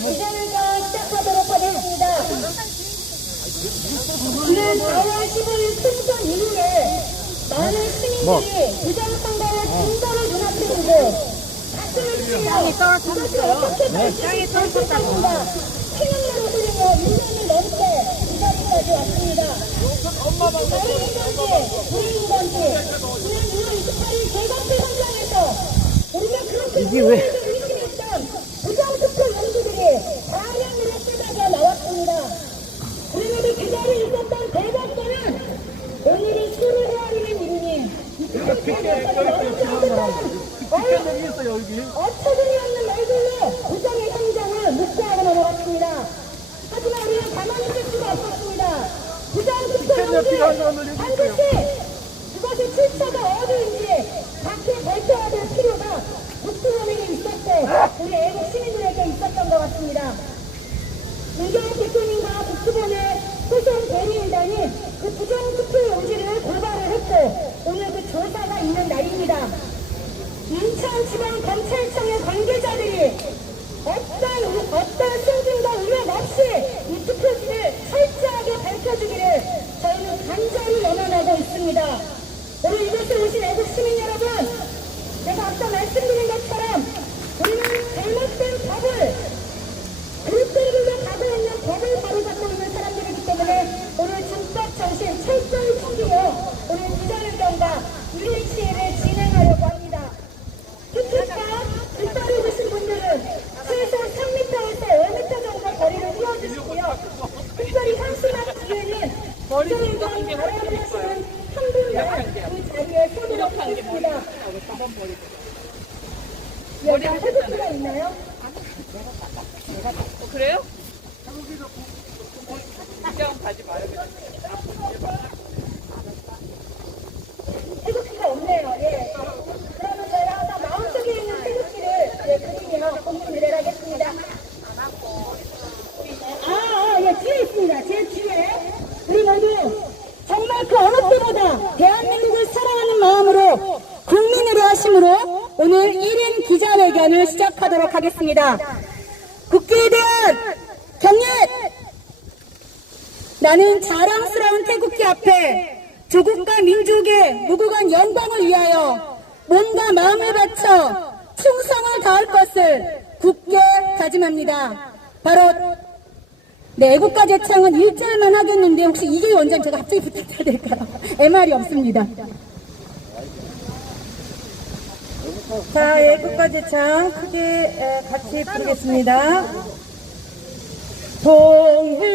기자회견 시작하도록 하겠습니다. 지난 4월 15일 총선 이후에 많은 시민들이 부정선거의 증거를 눈앞에 두고 가슴을 치며 이것이 어떻게 될지 걱정합니다. 피눈물을 흘리며 1년이 넘게 이 자리까지 왔습니다. 다른 건지 우리인 건지 지난 2월 28일 개각회 현장에서 우리가 그렇게 의심했던 부정투표 연구들이 다량으로 쏟아져 나왔습니다. 그런데 그 자리에 있었던 대법관은 오늘은 술을 헤아리는 이름이 어처구니 없는 말들로 부정의 현장을 묵과하고 넘어갔습니다. 하지만 우리는 가만히 있을 수가 없었습니다. 부정투표 연구 반드시 그것의 출처가 어디인지 밖에 밝혀야 될 필요가 국수범에게 있었고 우리 애국 시민들에게 있었던 것 같습니다. 문재인 대통령과 국수본의 소송 대리인단이 그 부정투표 용지를 고발을 했고 오늘 그 조사가 있는 날입니다. 인천지방검찰청의 관계자들이 어떤 승진과 의혹 없이 이 투표지를 철저하게 밝혀주기를 저희는 간절히 염원하고 있습니다. 오늘 이곳에 오신 애국 시민 여러분, 제가 앞서 말씀드린 것처럼 우리는 잘못된 법을 그릇들고 가고 있는 법을 바로잡고 있는 사람들이기 때문에 오늘 준법 정신 철저히 챙기며 오늘 기자회견과 유일시위를 진행하려고 합니다. 투표가 불타고 계신 분들은 최소 3m에서 5m 정도 거리를 띄워주시고요. 특별히 현수막 뒤에는 기자회견 발언을 하시는 한 분만 그 자리에 서도록 하겠습니다. 여기가 태극기가 있나요? 그래요? 그냥 가지 마요. 태극기가 없네요. 예. 그러면 제가 아까 마음속에 있는 태극기를 그리며 공유를 하겠습니다. 예, 뒤에 있습니다. 제 뒤에 우리 모두 정말 그 어느 때보다 대한민국을 사랑하는 마음으로 국민을 위하심으로 오늘 1인 기자회견을 시작하도록 하겠습니다. 국기에 대한 경례! 나는 자랑스러운 태극기 앞에 조국과 민족의 무궁한 영광을 위하여 몸과 마음을 바쳐 충성을 다할 것을 굳게 다짐합니다. 바로 애국가 제창은 1절만 하겠는데 혹시 이게 원장님 제가 갑자기 부탁드려야 될까요? MR이 없습니다. 자, 애국가 제창 크게 같이 부르겠습니다. 동해물과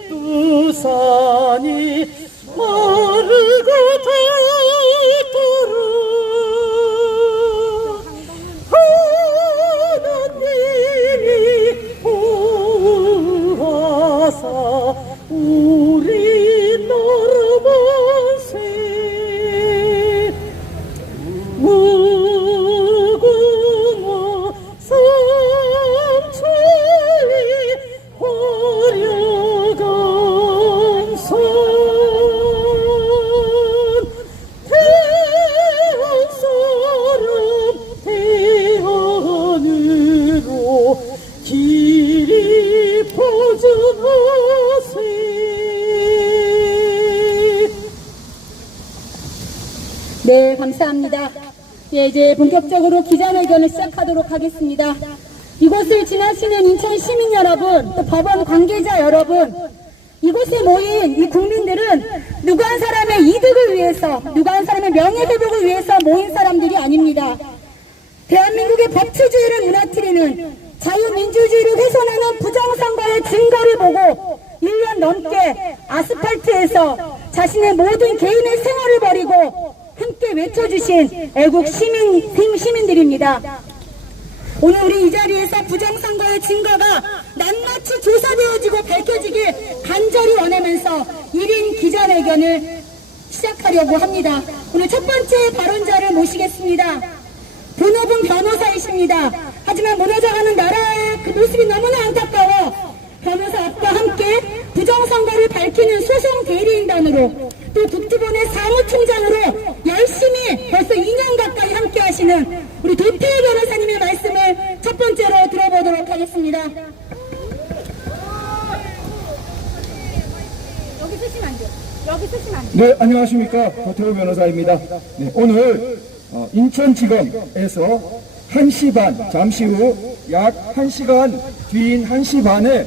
백두산이 마르고 닳도록 하나님이 보호하사 우리 나라 만세 무궁화 삼천리 화려한 산 대한 사람 대한으로 길이 퍼져나세. 네, 감사합니다. 예, 이제 본격적으로 기자회견을 시작하도록 하겠습니다. 이곳을 지나시는 인천 시민 여러분, 또 법원 관계자 여러분, 이곳에 모인 이 국민들은 누구 한 사람의 이득을 위해서, 누구 한 사람의 명예회복을 위해서 모인 사람들이 아닙니다. 대한민국의 법치주의를 무너뜨리는 자유민주주의를 훼손하는 부정선거의 증거를 보고 1년 넘게 아스팔트에서 자신의 모든 개인의 생활을 버리고 함께 외쳐주신 애국 시민들입니다. 오늘 우리 이 자리에서 부정선거의 증거가 낱낱이 조사되어지고 밝혀지길 간절히 원하면서 1인 기자회견을 시작하려고 합니다. 오늘 첫 번째 발언자를 모시겠습니다. 본업은 변호사이십니다. 하지만 무너져가는 나라의 그 모습이 너무나 안타까워 변호사 앞과 함께 부정선거를 밝히는 소송 대리인단으로 또 국토본의 사무총장으로 열심히 벌써 2년 가까이 함께 하시는 우리 도태우 변호사님의 말씀을 첫 하겠습니다. 여기 쓰시면 안 돼요. 여기 쓰시면 안 돼요. 네, 안녕하십니까. 도태우 변호사입니다. 네, 오늘 인천지검에서 1시 반, 잠시 후 약 1시간 뒤인 1시 반에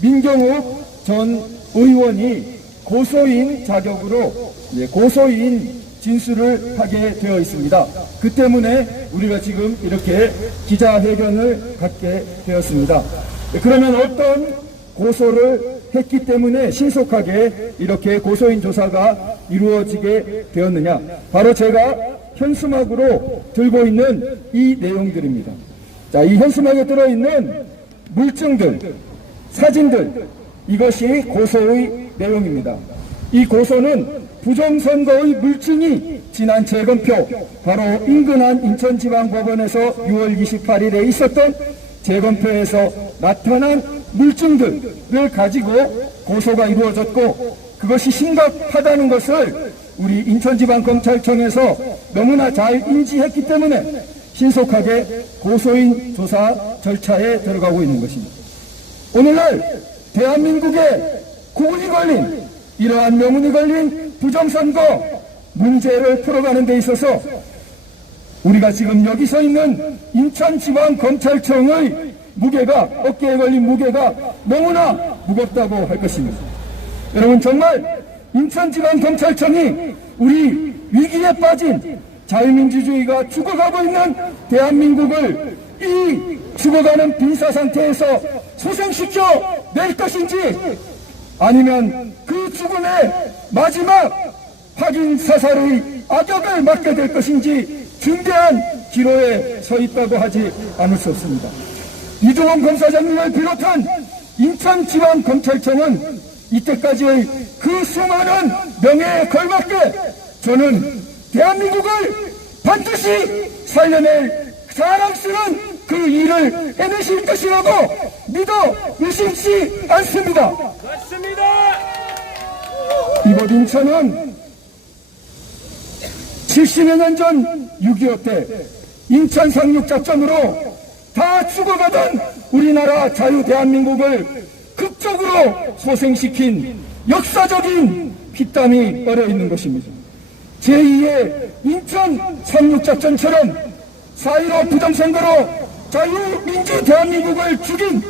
민경욱 전 의원이 고소인 자격으로 고소인 진술을 하게 되어 있습니다. 그 때문에 우리가 지금 이렇게 기자회견을 갖게 되었습니다. 그러면 어떤 고소를 했기 때문에 신속하게 이렇게 고소인 조사가 이루어지게 되었느냐? 바로 제가 현수막으로 들고 있는 이 내용들입니다. 자, 이 현수막에 들어있는 물증들, 사진들, 이것이 고소의 내용입니다. 이 고소는 부정선거의 물증이 지난 재검표, 바로 인근한 인천지방법원에서 6월 28일에 있었던 재검표에서 나타난 물증들을 가지고 고소가 이루어졌고, 그것이 심각하다는 것을 우리 인천지방검찰청에서 너무나 잘 인지했기 때문에 신속하게 고소인 조사 절차에 들어가고 있는 것입니다. 오늘날 대한민국에 구분이 걸린, 이러한 명운이 걸린 부정선거 문제를 풀어가는 데 있어서 우리가 지금 여기 서 있는 인천지방검찰청의 무게가, 어깨에 걸린 무게가 너무나 무겁다고 할 것입니다. 여러분, 정말 인천지방검찰청이 우리 위기에 빠진 자유민주주의가 죽어가고 있는 대한민국을 이 죽어가는 빈사상태에서 소생시켜 낼 것인지, 아니면 그 죽음의 마지막 확인 사살의 악역을 맡게 될 것인지 중대한 기로에 서 있다고 하지 않을 수 없습니다. 이종원 검사장님을 비롯한 인천지방검찰청은 이때까지의 그 수많은 명예에 걸맞게 저는 대한민국을 반드시 살려낼 자랑스러운 그 일을 해내실 것이라고 믿어 의심치 않습니다. 맞습니다. 이곳 인천은 70여 년 전 6.25 때 인천 상륙작전으로 다 죽어가던 우리나라 자유 대한민국을 극적으로 소생시킨 역사적인 피땀이 떨어 있는 것입니다. 제2의 인천 상륙작전처럼 4.15 부정선거로 자유민주 대한민국을 죽인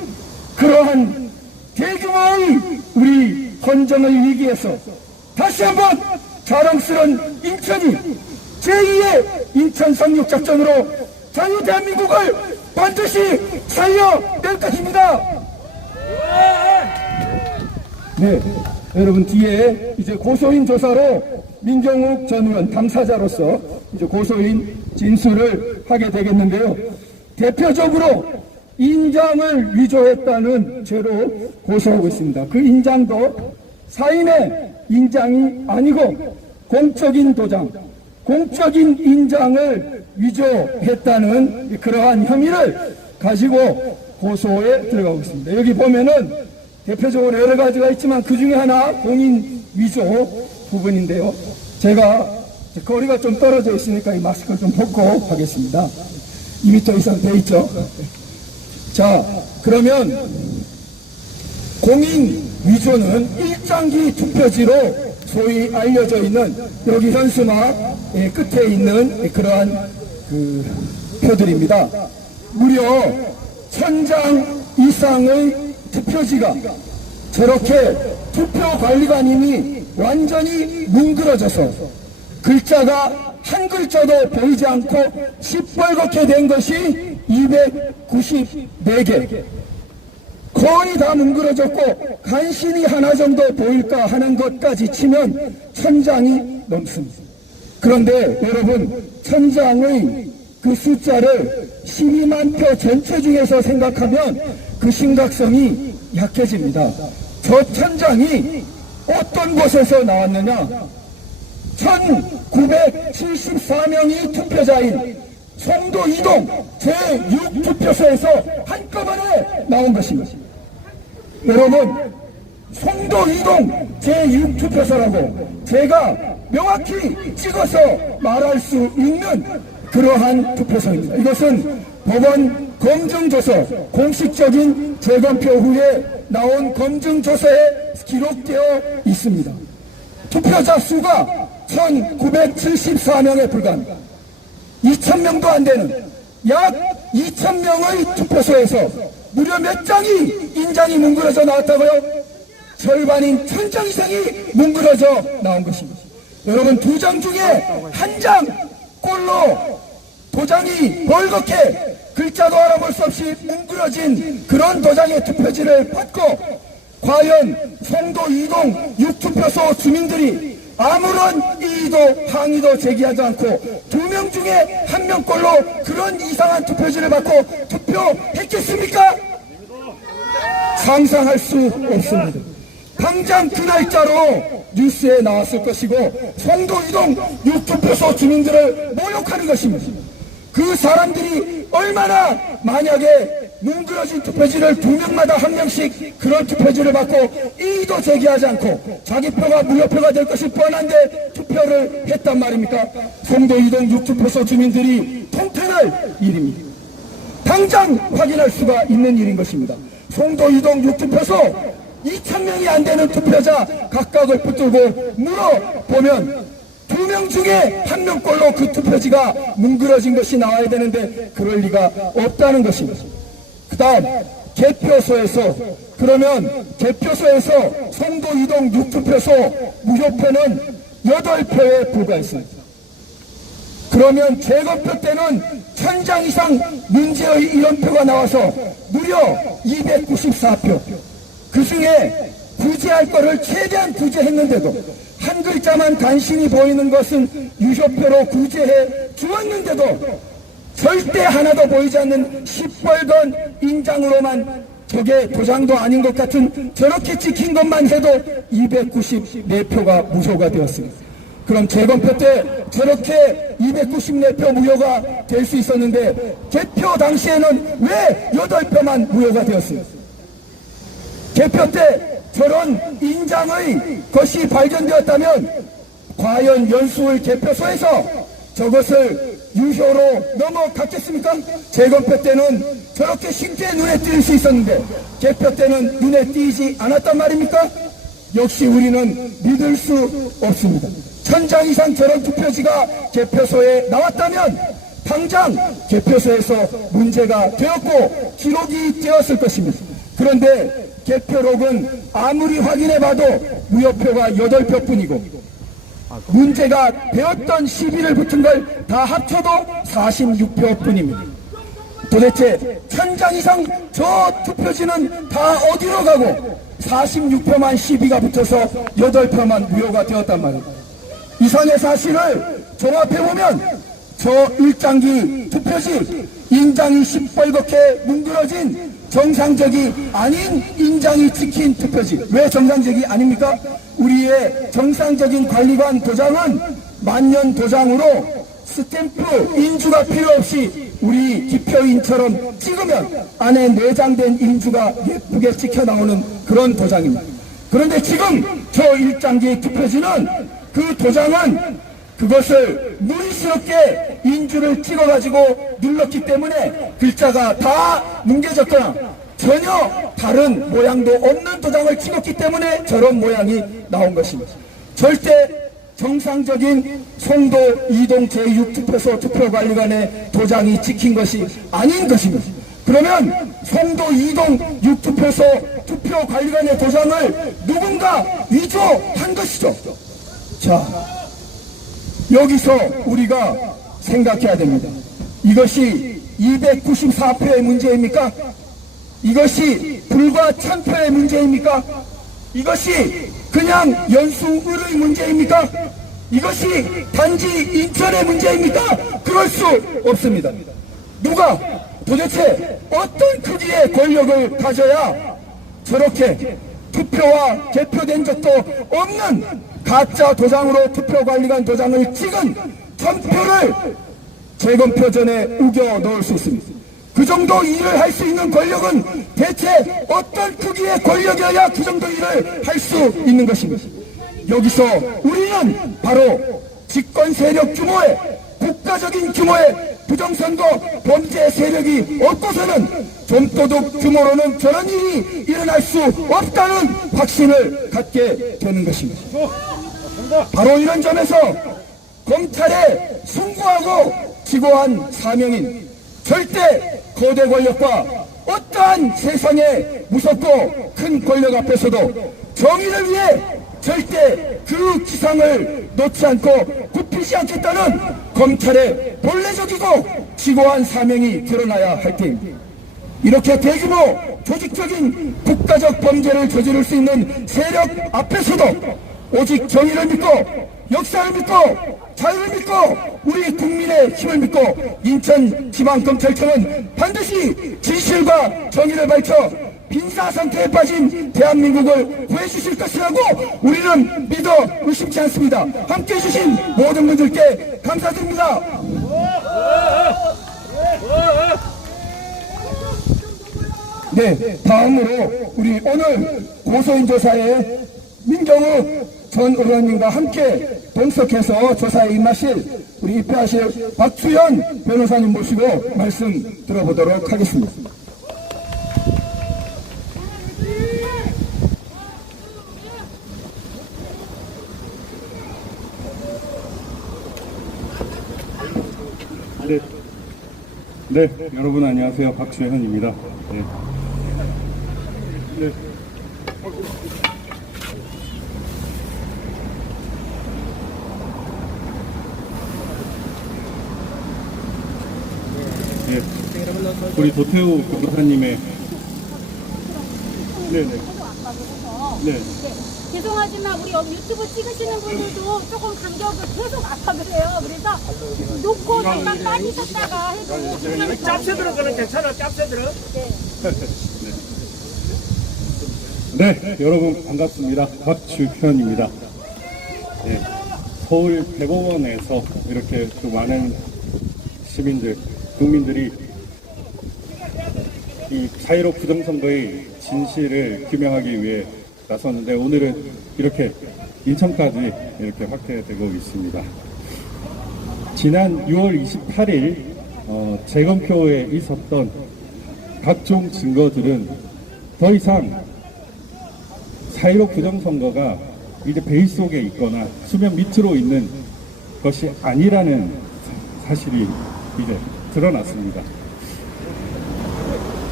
그러한 대규모의 우리 헌정의 위기에서 다시 한번 자랑스러운 인천이 제2의 인천 상륙작전으로 자유 대한민국을 반드시 살려낼 것입니다. 네, 여러분, 뒤에 이제 고소인 조사로 민경욱 전 의원 당사자로서 이제 고소인 진술을 하게 되겠는데요. 대표적으로 인장을 위조했다는 죄로 고소하고 있습니다. 그 인장도 사인의 인장이 아니고 공적인 도장, 공적인 인장을 위조했다는 그러한 혐의를 가지고 고소에 들어가고 있습니다. 여기 보면은 대표적으로 여러 가지가 있지만 그 중에 하나 공인 위조 부분인데요. 제가 거리가 좀 떨어져 있으니까 이 마스크를 좀 벗고 하겠습니다. 2m 이상 돼 있죠. 자, 그러면 공인 위조는 일장기 투표지로 소위 알려져 있는 여기 현수막 끝에 있는 그러한 그 표들입니다. 무려 1000장 이상의 투표지가 저렇게 투표관리관님이 완전히 뭉그러져서 글자가 한 글자도 보이지 않고 시뻘겋게 된 것이 294개. 거의 다 뭉그러졌고 간신히 하나 정도 보일까 하는 것까지 치면 1000장이 넘습니다. 그런데 여러분, 1000장의 그 숫자를 12만 표 전체 중에서 생각하면 그 심각성이 약해집니다. 저 1000장이 어떤 곳에서 나왔느냐? 1974명이 투표자인 송도 이동 제6투표소에서 한꺼번에 나온 것입니다. 여러분, 송도 이동 제6투표소라고 제가 명확히 찍어서 말할 수 있는 그러한 투표소입니다. 이것은 법원 검증조서, 공식적인 재검표 후에 나온 검증조서에 기록되어 있습니다. 투표자 수가 1974명에 불과합니다. 2000명도 안 되는 약 2000명의 투표소에서 무려 몇 장이 인장이 뭉그러져 나왔다고요? 절반인 1000장 이상이 뭉그러져 나온 것입니다. 여러분, 2장 중에 1장 꼴로 도장이 벌겋게 글자도 알아볼 수 없이 뭉그러진 그런 도장의 투표지를 받고 과연 송도 이동 6투표소 주민들이 아무런 이의도 항의도 제기하지 않고 2명 중에 1명 꼴로 그런 이상한 투표지를 받고 투표했겠습니까? 상상할 수 없습니다. 당장 그 날짜로 뉴스에 나왔을 것이고 송도 이동 6투표소 주민들을 모욕하는 것입니다. 그 사람들이 얼마나 만약에 뭉그러진 투표지를 2명마다 1명씩 그런 투표지를 받고 이의도 제기하지 않고 자기 표가 무효표가 될 것이 뻔한데 투표를 했단 말입니까? 송도 이동 6투표소 주민들이 통탄할 일입니다. 당장 확인할 수가 있는 일인 것입니다. 송도 이동 6투표소 2000명이 안 되는 투표자 각각을 붙들고 물어보면 2명 중에 1명 꼴로 그 투표지가 뭉그러진 것이 나와야 되는데 그럴 리가 없다는 것입니다. 그 다음 개표소에서, 그러면 개표소에서 송도 이동 6투표소 무효표는 8표에 불과했습니다. 그러면 재검표 때는 1000장 이상 문제의 이론표가 나와서 무려 294표. 그 중에 구제할 거를 최대한 구제했는데도 한 글자만 간신히 보이는 것은 유효표로 구제해 주었는데도 절대 하나도 보이지 않는 시뻘건 인장으로만 저게 도장도 아닌 것 같은 저렇게 찍힌 것만 해도 294표가 무효가 되었습니다. 그럼 재검표 때 저렇게 294표 무효가 될 수 있었는데 개표 당시에는 왜 8표만 무효가 되었습니까? 개표 때 저런 인장의 것이 발견되었다면 과연 연수울 개표소에서 저것을 유효로 넘어갔겠습니까? 재검표 때는 저렇게 쉽게 눈에 띌 수 있었는데 개표 때는 눈에 띄지 않았단 말입니까? 역시 우리는 믿을 수 없습니다. 1000장 이상 저런 투표지가 개표소에 나왔다면 당장 개표소에서 문제가 되었고 기록이 되었을 것입니다. 그런데 개표록은 아무리 확인해봐도 무효표가 8표뿐이고 문제가 되었던 시비를 붙은 걸 다 합쳐도 46표뿐입니다. 도대체 1000장 이상 저 투표지는 다 어디로 가고 46표만 시비가 붙어서 8표만 무효가 되었단 말입니다. 이상의 사실을 종합해보면 저 1장기 투표지 인장이 시뻘겋게 뭉그러진 정상적이 아닌 인장이 찍힌 투표지. 왜 정상적이 아닙니까? 우리의 정상적인 관리관 도장은 만년 도장으로 스탬프 인주가 필요 없이 우리 기표인처럼 찍으면 안에 내장된 인주가 예쁘게 찍혀 나오는 그런 도장입니다. 그런데 지금 저 1장기 투표지는 그 도장은 그것을 무리스럽게 인주를 찍어가지고 눌렀기 때문에 글자가 다 뭉개졌거나 전혀 다른 모양도 없는 도장을 찍었기 때문에 저런 모양이 나온 것입니다. 절대 정상적인 송도 이동 제6투표소 투표관리관의 도장이 찍힌 것이 아닌 것입니다. 그러면 송도 이동 6투표소 투표관리관의 도장을 누군가 위조한 것이죠. 자, 여기서 우리가 생각해야 됩니다. 이것이 294표의 문제입니까? 이것이 불과 1000표의 문제입니까? 이것이 그냥 연수을의 문제입니까? 이것이 단지 인천의 문제입니까? 그럴 수 없습니다. 누가 도대체 어떤 크기의 권력을 가져야 저렇게 투표와 개표된 적도 없는 가짜 도장으로 투표관리관 도장을 찍은 1000표를 재검표 전에 우겨 넣을 수 있습니다. 그 정도 일을 할 수 있는 권력은 대체 어떤 크기의 권력이어야 그 정도 일을 할 수 있는 것입니다. 여기서 우리는 바로 집권 세력 규모의 국가적인 규모의 부정선거 범죄 세력이 없고서는 좀도둑 규모로는 저런 일이 일어날 수 없다는 확신을 갖게 되는 것입니다. 바로 이런 점에서 검찰에 순고하고 지고한 사명인 절대 거대 권력과 어떠한 세상의 무섭고 큰 권력 앞에서도 정의를 위해 절대 그 기상을 놓지 않고 굽히지 않겠다는 검찰의 본래적이고 지고한 사명이 드러나야 할 때입니다. 이렇게 대규모 조직적인 국가적 범죄를 저지를 수 있는 세력 앞에서도 오직 정의를 믿고 역사를 믿고 자유를 믿고 우리 국민의 힘을 믿고 인천지방검찰청은 반드시 진실과 정의를 밝혀 빈사 상태에 빠진 대한민국을 구해주실 것이라고 우리는 믿어 의심치 않습니다. 함께해 주신 모든 분들께 감사드립니다. 네, 다음으로 우리 오늘 고소인 조사에 민경욱 전 의원님과 함께 동석해서 조사에 임하실 우리 입회하실 박주현 변호사님 모시고 말씀 들어보도록 하겠습니다. 네, 여러분 안녕하세요. 박주현입니다. 네. 네, 우리 도태우 변호사님의 네. 죄송하지만 우리 여기 유튜브 찍으시는 분들도 조금 간격을 계속 아까 그래요. 그래서 놓고 잠깐 빠지셨다가 해도 짭새들은 그는 괜찮아, 짭새들은? 네, 여러분 반갑습니다. 박주현입니다. 네, 서울 대법원에서 이렇게 또 많은 시민들, 국민들이 이 자유로 부정선거의 진실을 규명하기 위해 나섰는데 오늘은 이렇게 인천까지 이렇게 확대되고 있습니다. 지난 6월 28일 재검표에 있었던 각종 증거들은 더 이상 자유로 부정선거가 이제 베일 속에 있거나 수면 밑으로 있는 것이 아니라는 사실이 이제 드러났습니다.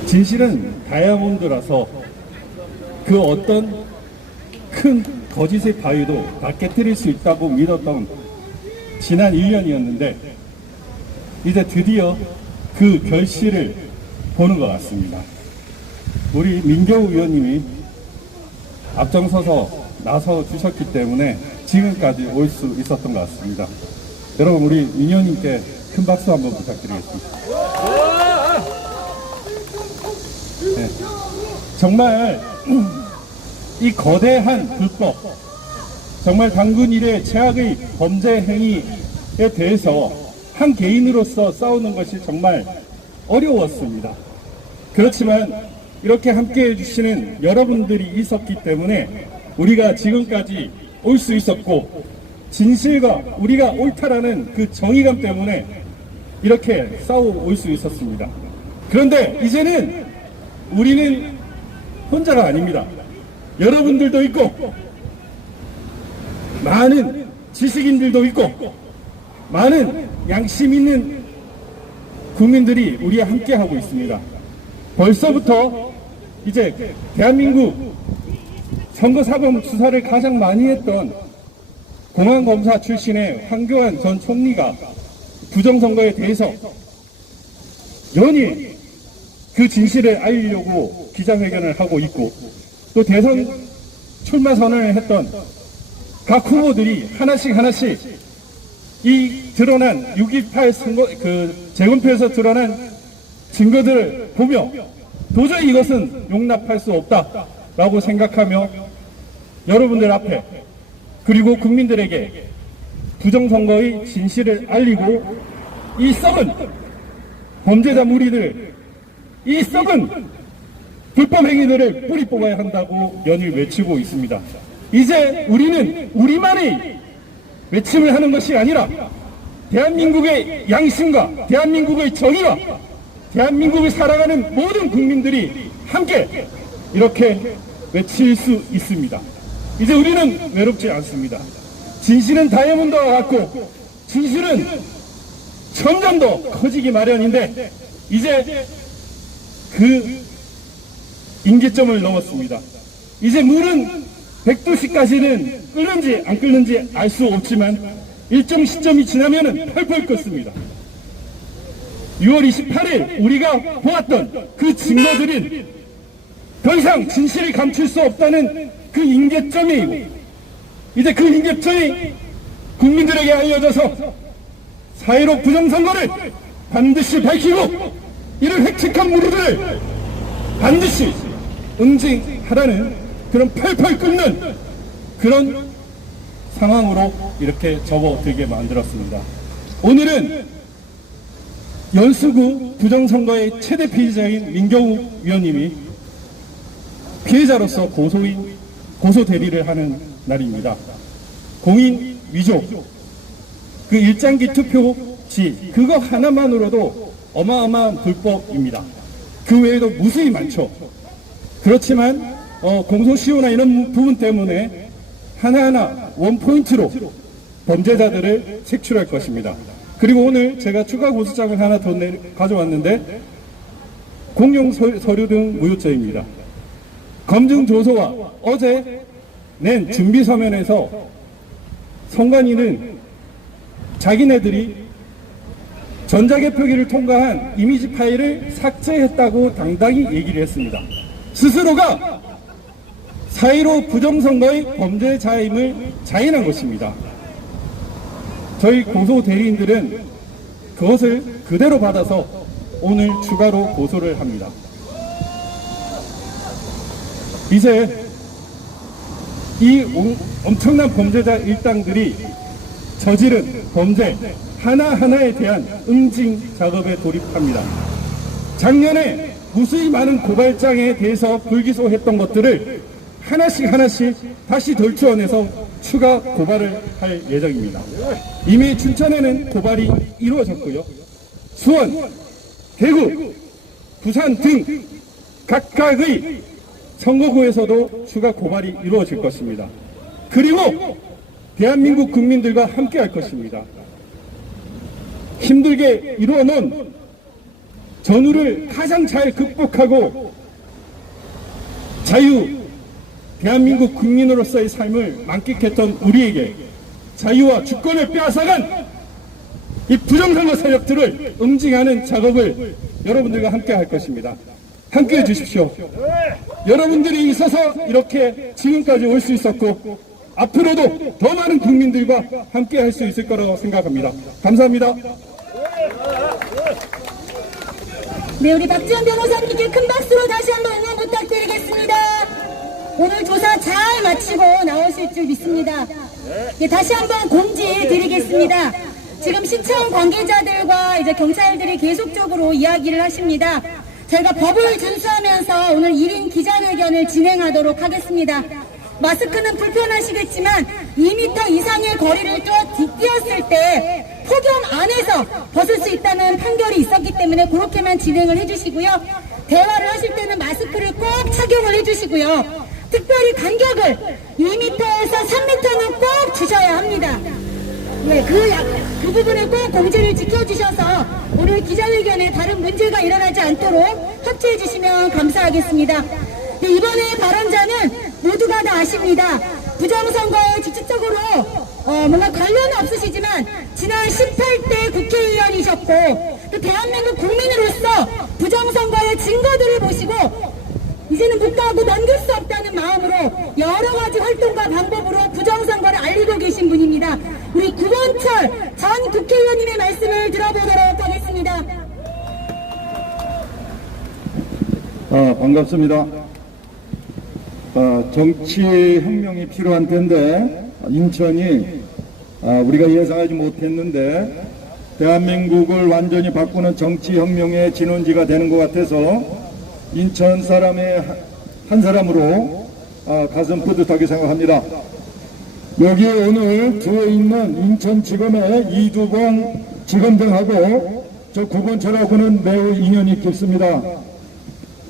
진실은 다이아몬드라서 그 어떤 큰 거짓의 바위도 다 깨뜨릴 수 있다고 믿었던 지난 1년이었는데 이제 드디어 그 결실을 보는 것 같습니다. 우리 민경욱 의원님이 앞장서서 나서 주셨기 때문에 지금까지 올 수 있었던 것 같습니다. 여러분 우리 민 의원님께 큰 박수 한번 부탁드리겠습니다. 네. 정말 이 거대한 불법, 정말 단군 일의 최악의 범죄 행위에 대해서 한 개인으로서 싸우는 것이 정말 어려웠습니다. 그렇지만 이렇게 함께 해주시는 여러분들이 있었기 때문에 우리가 지금까지 올 수 있었고 진실과 우리가 옳다라는 그 정의감 때문에 이렇게 싸워올 수 있었습니다. 그런데 이제는 우리는 혼자가 아닙니다. 여러분들도 있고 많은 지식인들도 있고 많은 양심 있는 국민들이 우리와 함께 하고 있습니다. 벌써부터 이제 대한민국 선거사범 수사를 가장 많이 했던 공안검사 출신의 황교안 전 총리가 부정선거에 대해서 연일 그 진실을 알리려고 기자회견을 하고 있고 또 대선 출마 선언을 했던 각 후보들이 하나씩 이 드러난 6.18 선거 재검표에서 드러난 증거들을 보며 도저히 이것은 용납할 수 없다라고 생각하며 여러분들 앞에 그리고 국민들에게 부정선거의 진실을 알리고 이 썩은 범죄자 무리들, 이 썩은 불법 행위들을 뿌리 뽑아야 한다고 연일 외치고 있습니다. 이제 우리는 우리만의 외침을 하는 것이 아니라 대한민국의 양심과 대한민국의 정의와 대한민국을 살아가는 모든 국민들이 함께 이렇게 외칠 수 있습니다. 이제 우리는 외롭지 않습니다. 진실은 다이아몬드와 같고 진실은 점점 더 커지기 마련인데 이제 그 임계점을 넘었습니다. 이제 물은 100도씨까지는 끓는지 안 끓는지 알 수 없지만 일정 시점이 지나면은 펄펄 끓습니다. 6월 28일 우리가 보았던 그 증거들은 더 이상 진실을 감출 수 없다는 그 임계점이고 이제 그 임계점이 국민들에게 알려져서 4.15 부정선거를 반드시 밝히고 이를 획책한 무리들을 반드시 응징하라는 그런 펄펄 끓는 그런 상황으로 이렇게 접어들게 만들었습니다. 오늘은 연수구 부정선거의 최대 피해자인 민경욱 위원님이 피해자로서 고소 대리를 하는 날입니다. 공인 위조, 그 일장기 투표지 그거 하나만으로도 어마어마한 불법입니다. 그 외에도 무수히 많죠. 그렇지만 공소시효나 이런 부분 때문에 하나하나 원포인트로 범죄자들을 색출할 것입니다. 그리고 오늘 제가 추가 고소장을 하나 더 가져왔는데 공용 서류 등 무효죄입니다. 검증조서와 어제 낸 준비서면에서 선관위는 자기네들이 전자개표기를 통과한 이미지 파일을 삭제했다고 당당히 얘기를 했습니다. 스스로가 4.15 부정선거의 범죄자임을 자인한 것입니다. 저희 고소 대리인들은 그것을 그대로 받아서 오늘 추가로 고소를 합니다. 이제 이 엄청난 범죄자 일당들이 저지른 범죄 하나하나에 대한 응징 작업에 돌입합니다. 작년에 무수히 많은 고발장에 대해서 불기소했던 것들을 하나씩 다시 돌추어내서 추가 고발을 할 예정입니다. 이미 춘천에는 고발이 이루어졌고요. 수원, 대구, 부산 등 각각의 선거구에서도 추가 고발이 이루어질 것입니다. 그리고 대한민국 국민들과 함께 할 것입니다. 힘들게 이루어놓은 전후를 가장 잘 극복하고 대한민국 국민으로서의 삶을 만끽했던 우리에게 자유와 주권을 빼앗아간 이 부정선거 세력들을 응징하는 작업을 여러분들과 함께 할 것입니다. 함께 해주십시오. 여러분들이 있어서 이렇게 지금까지 올 수 있었고 앞으로도 더 많은 국민들과 함께 할 수 있을 거라고 생각합니다. 감사합니다. 네, 우리 박지원 변호사님께 큰 박수로 다시 한번 응원 부탁드리겠습니다. 오늘 조사 잘 마치고 나오실 줄 믿습니다. 네, 다시 한번 공지 드리겠습니다. 지금 시청 관계자들과 이제 경찰들이 계속적으로 이야기를 하십니다. 저희가 법을 준수하면서 오늘 1인 기자회견을 진행하도록 하겠습니다. 마스크는 불편하시겠지만 2m 이상의 거리를 뛰었을 때 폭염 안에서 벗을 수 있다는 판결이 있었기 때문에 그렇게만 진행을 해주시고요. 대화를 하실 때는 마스크를 꼭 착용을 해주시고요. 특별히 간격을 2m에서 3m는 꼭 주셔야 합니다. 네, 그 부분을 꼭 공지를 지켜주셔서 오늘 기자회견에 다른 문제가 일어나지 않도록 협조해 주시면 감사하겠습니다. 네, 이번에 발언자는 모두가 다 아십니다. 부정선거에 직접적으로 뭔가 관련은 없으시지만 지난 18대 국회의원이셨고 또 대한민국 국민으로서 부정선거의 증거들을 보시고 이제는 묵과하고 넘길 수 없다는 마음으로 여러 가지 활동과 방법으로 부정선거를 알리고 계신 분입니다. 우리 구본철 전 국회의원님의 말씀을 들어보도록 하겠습니다. 반갑습니다. 정치혁명이 필요한 텐데 인천이 우리가 예상하지 못했는데 대한민국을 완전히 바꾸는 정치혁명의 진원지가 되는 것 같아서 인천 사람의 한 사람으로 가슴 뿌듯하게 생각합니다. 여기 오늘 뒤에 있는 인천지검의 이두봉 지검장하고 저 9번차라고는 매우 인연이 깊습니다.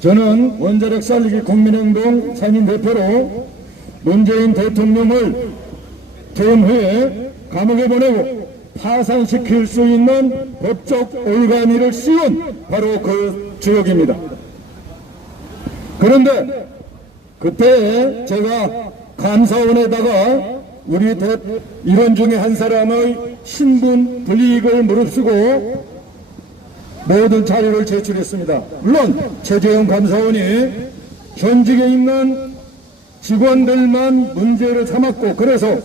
저는 원자력 살리기 국민행동 상임 대표로 문재인 대통령을 퇴임 후에 감옥에 보내고 파산시킬 수 있는 법적 올가미를 씌운 바로 그 주역입니다. 그런데 그때 제가 감사원에다가 우리 일원 중에 한 사람의 신분 불이익을 무릅쓰고 모든 자료를 제출했습니다. 물론 최재형 감사원이 현직에 있는 직원들만 문제를 삼았고, 그래서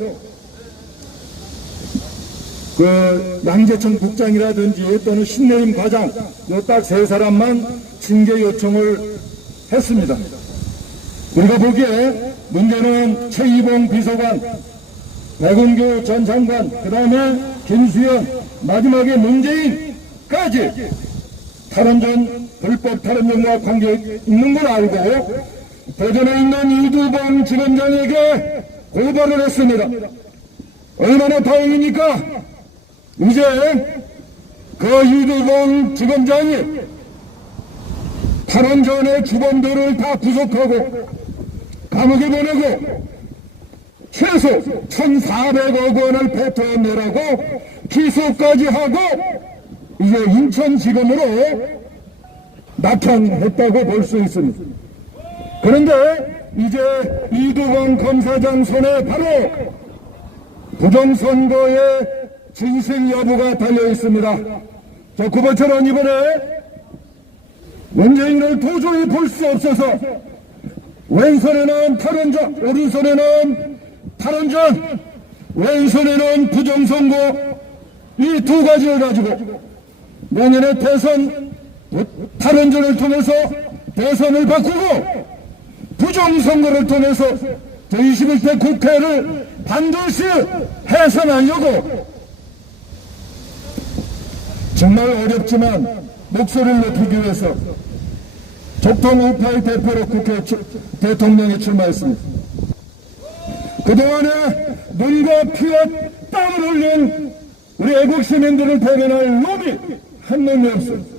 그 양재천 국장이라든지 또는 신내임 과장 요 딱 세 사람만 징계 요청을 했습니다. 우리가 보기에 문제는 최이봉 비서관, 백운규 전 장관, 그 다음에 김수현, 마지막에 문재인까지 탈원전 불법 탈원전과 관계 있는 걸 알고 대전에 있는 이두봉 지검장에게 고발을 했습니다. 얼마나 다행입니까? 이제 그 이두봉 지검장이 탈원전의 주범들을 다 구속하고 감옥에 보내고 최소 1,400억 원을 배토내라고 기소까지 하고 이제 인천지검으로 낙향했다고 볼 수 있습니다. 그런데 이제 이두봉 검사장 손에 바로 부정선거의 진실 여부가 달려 있습니다. 저 9번처럼 이번에 문재인을 도저히 볼 수 없어서 왼손에는 탈원전, 오른손에는 탈원전, 왼손에는 부정선거, 이 두 가지를 가지고 내년에 대선 탈원전을 통해서 대선을 바꾸고 부정선거를 통해서 제21대 국회를 반드시 해산하려고 정말 어렵지만 목소리를 높이기 위해서 적통 우파의 대표로 국회 대통령에 출마했습니다. 그동안에 눈과 피와 땀을 흘린 우리 애국 시민들을 대변할 놈이 한 놈이 없습니다.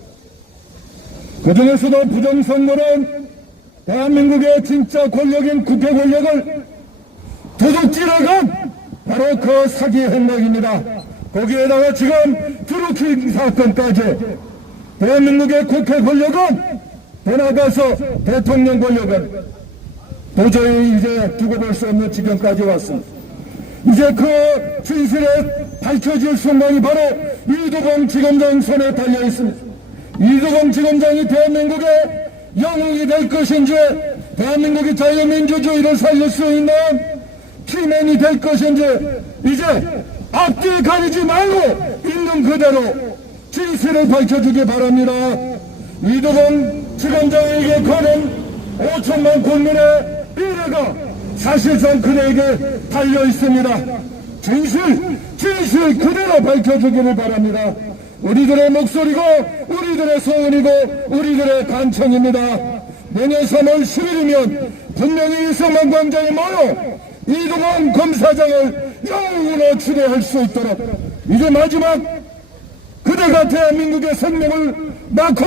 그 중에서도 부정선거는 대한민국의 진짜 권력인 국회 권력을 도둑질해간 바로 그 사기 행각입니다. 거기에다가 지금 드루킹 사건까지 대한민국의 국회 권력은 더 나아가서 대통령 권력은 도저히 이제 두고 볼 수 없는 지경까지 왔습니다. 이제 그 진실에 밝혀질 순간이 바로 이두봉 지검장 손에 달려 있습니다. 이두봉 지검장이 대한민국의 영웅이 될 것인지, 대한민국의 자유민주주의를 살릴 수 있는 키맨이 될 것인지, 이제 앞뒤 가리지 말고 있는 그대로 진실을 밝혀주기 바랍니다. 이두봉 지검장에게 거는 5천만 국민의 미래가 사실상 그대에게 달려 있습니다. 진실 그대로 밝혀주기를 바랍니다. 우리들의 목소리고 우리들의 소원이고 우리들의 간청입니다. 내년 3월 10일이면 분명히 이성만 광장에 모여 이두봉 검사장을 영웅으로 추대할 수 있도록 이제 마지막 그대가 대한민국의 생명을 낳고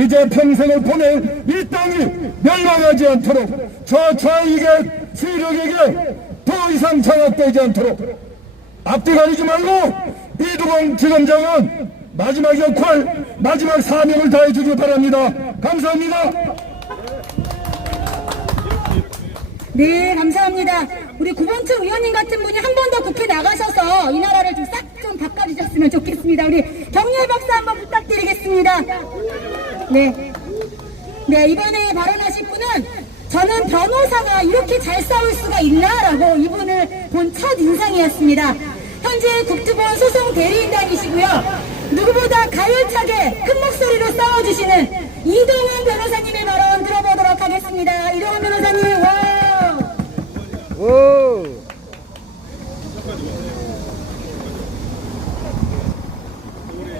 이제 평생을 보낼 이 땅이 멸망하지 않도록 저 좌익의 세력에게 더 이상 장악되지 않도록 앞뒤 가리지 말고 이두봉 지검장은 마지막 역할, 마지막 사명을 다해주길 바랍니다. 감사합니다. 네, 감사합니다. 우리 9번째 의원님 같은 분이 한 번 더 국회 나가셔서 이 나라를 좀 싹 좀 바꿔주셨으면 좋겠습니다. 우리 경례 박수 한번 부탁드리겠습니다. 네. 네, 이번에 발언하실 분은 저는 변호사가 이렇게 잘 싸울 수가 있나라고 이분을 본 첫 인상이었습니다. 현재 국토본 소송 대리인단이시고요. 누구보다 가열차게 큰 목소리로 싸워주시는 이동훈 변호사님의 발언 들어보도록 하겠습니다. 이동훈 변호사님, 와우!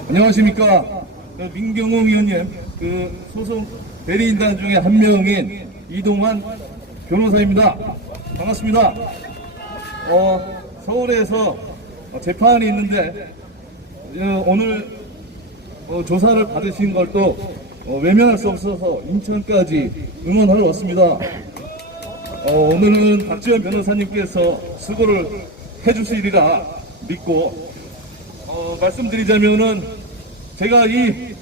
안녕하십니까. 민경홍 의원님, 그 소송 대리인단 중에 한 명인 이동환 변호사입니다. 반갑습니다. 서울에서 재판이 있는데 오늘 조사를 받으신 걸 또 외면할 수 없어서 인천까지 응원하러 왔습니다. 오늘은 박지원 변호사님께서 수고를 해주시리라 믿고 말씀드리자면은 제가 이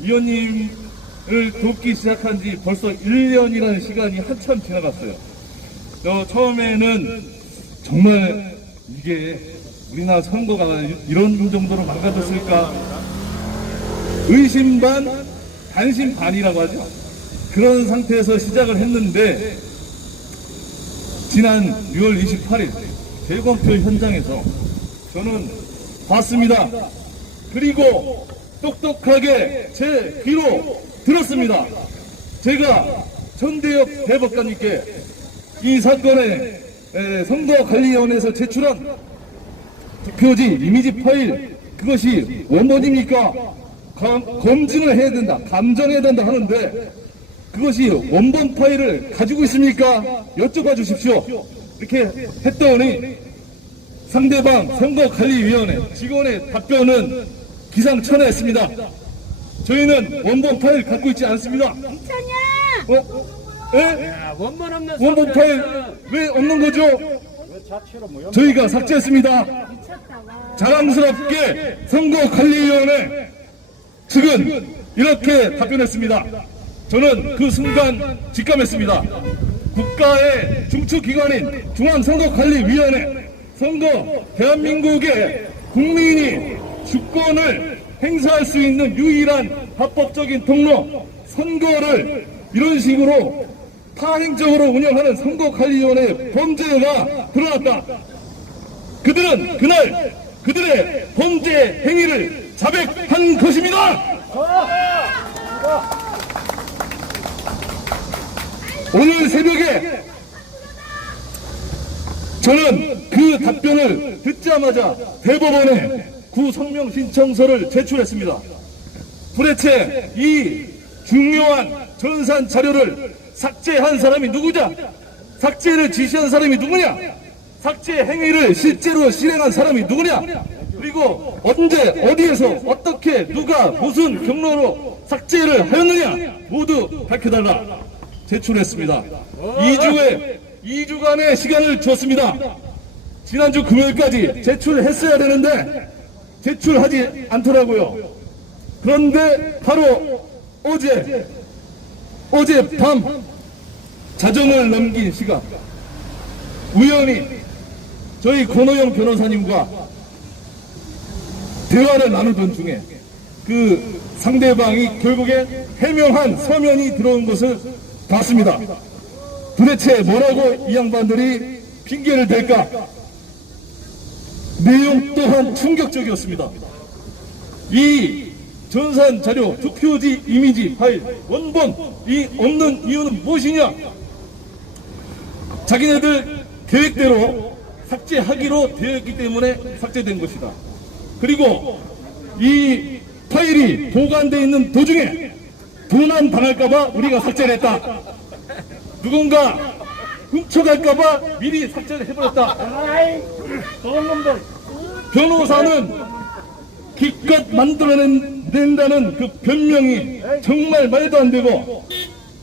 위원님을 돕기 시작한 지 벌써 1년이라는 시간이 한참 지나갔어요. 처음에는 정말 이게 우리나라 선거가 이런 정도로 망가졌을까 의심 반 반심 반이라고 하죠. 그런 상태에서 시작을 했는데 지난 6월 28일 재검표 현장에서 저는 봤습니다. 그리고 똑똑하게 제 귀로 들었습니다. 제가 전대엽 대법관님께 이 사건의 선거관리위원회에서 제출한 투표지 이미지 파일 그것이 원본입니까? 검증을 해야 된다, 감정해야 된다 하는데 그것이 원본 파일을 가지고 있습니까? 여쭤봐 주십시오. 이렇게 했더니 상대방 선거관리위원회 직원의 답변은 기상천외했습니다. 저희는 원본 파일 갖고 있지 않습니다. 예? 원본 없는 원본 파일 왜 없는 거죠? 저희가 삭제했습니다. 자랑스럽게 선거관리위원회 측은 이렇게 답변했습니다. 저는 그 순간 직감했습니다. 국가의 중추기관인 중앙선거관리위원회 선거 대한민국의 국민이 주권을 행사할 수 있는 유일한 합법적인 통로 선거를 이런 식으로 파행적으로 운영하는 선거관리위원회의 범죄가 드러났다. 그들은 그날 그들의 범죄 행위를 자백한 것입니다. 오늘 새벽에 저는 그 답변을 듣자마자 대법원에 구성명 신청서를 제출했습니다. 도대체 이 중요한 전산 자료를 삭제한 사람이 누구냐? 삭제를 지시한 사람이 누구냐? 삭제 행위를 실제로 실행한 사람이 누구냐? 그리고 언제 어디에서 어떻게 누가 무슨 경로로 삭제를 하였느냐? 모두 밝혀달라 제출했습니다. 2주간의 시간을 줬습니다. 지난주 금요일까지 제출했어야 되는데 제출하지 않더라고요. 그런데 바로 어제 밤 자정을 넘긴 시간 우연히 저희 권호영 변호사님과 대화를 나누던 중에 그 상대방이 결국에 해명한 서면이 들어온 것을 봤습니다. 도대체 뭐라고 이 양반들이 핑계를 댈까? 내용 또한 충격적이었습니다. 이 전산 자료, 투표지 이미지 파일, 원본이 없는 이유는 무엇이냐? 자기네들 계획대로 삭제하기로 되어 있기 때문에 삭제된 것이다. 그리고 이 파일이 보관되어 있는 도중에 도난 당할까봐 우리가 삭제를 했다. 누군가 훔쳐갈까봐 미리 삭제를 해버렸다. 변호사는 기껏 만들어낸다는 그 변명이 정말 말도 안 되고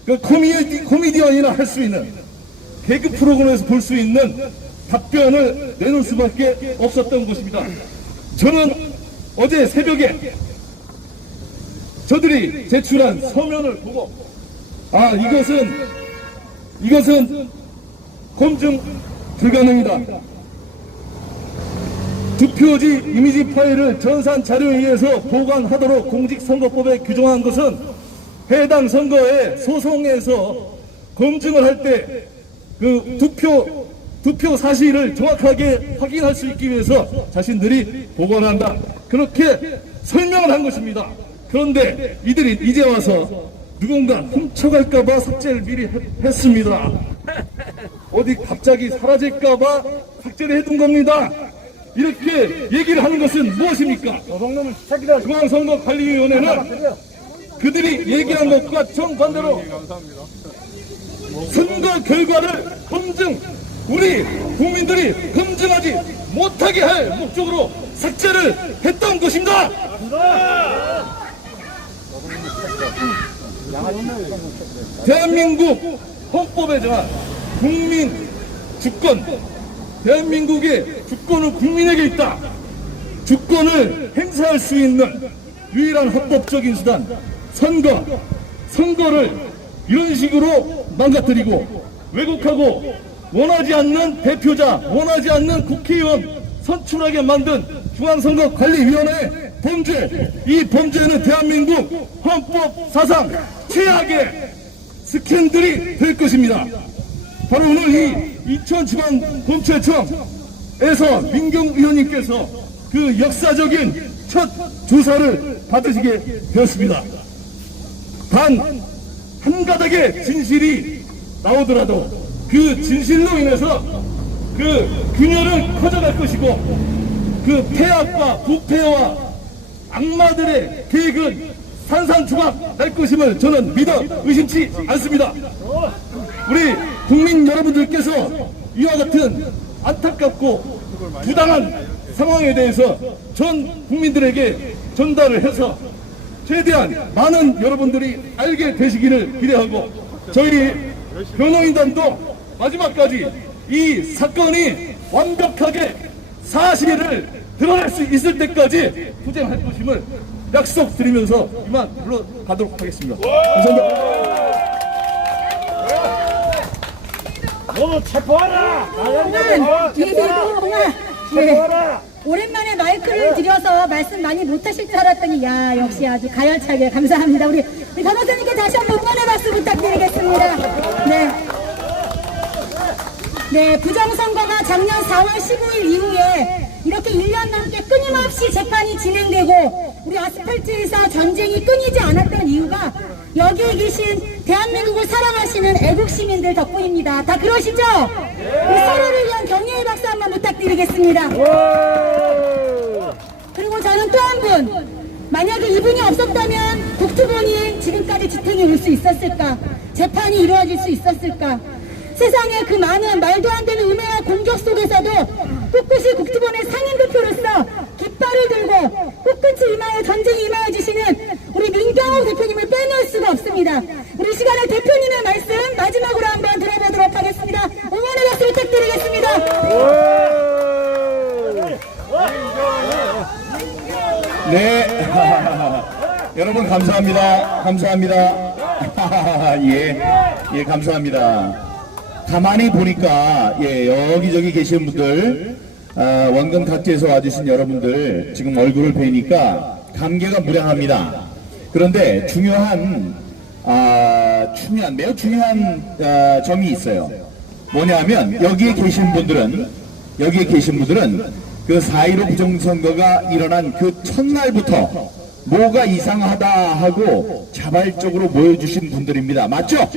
그 코미디언이나 할 수 있는 개그 프로그램에서 볼 수 있는 답변을 내놓을 수밖에 없었던 것입니다. 저는 어제 새벽에 저들이 제출한 서면을 보고 이것은 검증 불가능이다. 투표지 이미지 파일을 전산 자료에 의해서 보관하도록 공직선거법에 규정한 것은 해당 선거의 소송에서 검증을 할 때 그 투표 사실을 정확하게 확인할 수 있기 위해서 자신들이 보관한다. 그렇게 설명을 한 것입니다. 그런데 이들이 이제 와서 누군가 훔쳐갈까봐 삭제를 미리 했습니다. 어디 갑자기 사라질까봐 삭제를 해둔 겁니다. 이렇게 얘기를 하는 것은 무엇입니까? 중앙선거관리위원회는 그들이 얘기한 것과 정반대로 선거 결과를 검증, 우리 국민들이 검증하지 못하게 할 목적으로 삭제를 했던 것입니다. 대한민국 헌법에 정한 국민 주권, 대한민국의 주권은 국민에게 있다. 주권을 행사할 수 있는 유일한 헌법적인 수단, 선거를 이런 식으로 망가뜨리고 왜곡하고 원하지 않는 대표자, 원하지 않는 국회의원 선출하게 만든 중앙선거관리위원회 범죄, 이 범죄는 대한민국 헌법 사상 최악의 스캔들이 될 것입니다. 바로 오늘 이 인천지방검찰청에서 민경 의원님께서 그 역사적인 첫 조사를 받으시게 되었습니다. 단 한 가닥의 진실이 나오더라도 그 진실로 인해서 그 균열은 커져갈 것이고 그 폐악과 부패와 악마들의 계획은 산산조각 날 것임을 저는 믿어 의심치 않습니다. 우리 국민 여러분들께서 이와 같은 안타깝고 부당한 상황에 대해서 전 국민들에게 전달을 해서 최대한 많은 여러분들이 알게 되시기를 기대하고 저희 변호인단도 마지막까지 이 사건이 완벽하게 사실을 드러낼 수 있을 때까지 투쟁할 것임을 약속드리면서 이만 물러가도록 하겠습니다. 감사합니다. 너도 체포하라! 예, 오랜만에 마이크를 들여서 말씀 많이 못하실 줄 알았더니 야 역시 아주 가열차게 감사합니다. 우리 변호사님께 다시 한번 응원의 박수 부탁드리겠습니다. 네, 부정선거가 작년 4월 15일 이후에 이렇게 1년 넘게 끊임없이 재판이 진행되고 우리 아스팔트에서 전쟁이 끊이지 않았던 이유가 여기에 계신 대한민국을 사랑하시는 애국시민들 덕분입니다. 다 그러시죠? 우리 서로를 위한 격려의 박수 한번 부탁드리겠습니다. 그리고 저는 또 한 분, 만약에 이분이 없었다면 국토본이 지금까지 지탱해 올 수 있었을까? 재판이 이루어질 수 있었을까? 세상에 그 많은 말도 안 되는 음해와 공격 속에서도 꿋꿋이 국토본의 상임대표로서 깃발을 들고 꿋꿋이 임하여 전쟁에 임하여 주시는 우리 민경욱 대표님을 빼놓을 수가 없습니다. 우리 시간에 대표님의 말씀 마지막으로 한번 들어보도록 하겠습니다. 응원의 박수 부탁드리겠습니다. 네. 여러분 감사합니다. 감사합니다. 예, 감사합니다. 가만히 보니까 여기저기 계신 분들, 원근 각지에서 와주신 여러분들 지금 얼굴을 뵈니까 감개가 무량합니다. 그런데 매우 중요한 점이 있어요. 뭐냐면 여기에 계신 분들은 그 4.15 부정선거가 일어난 그 첫날부터 뭐가 이상하다 하고 자발적으로 모여주신 분들입니다. 맞죠?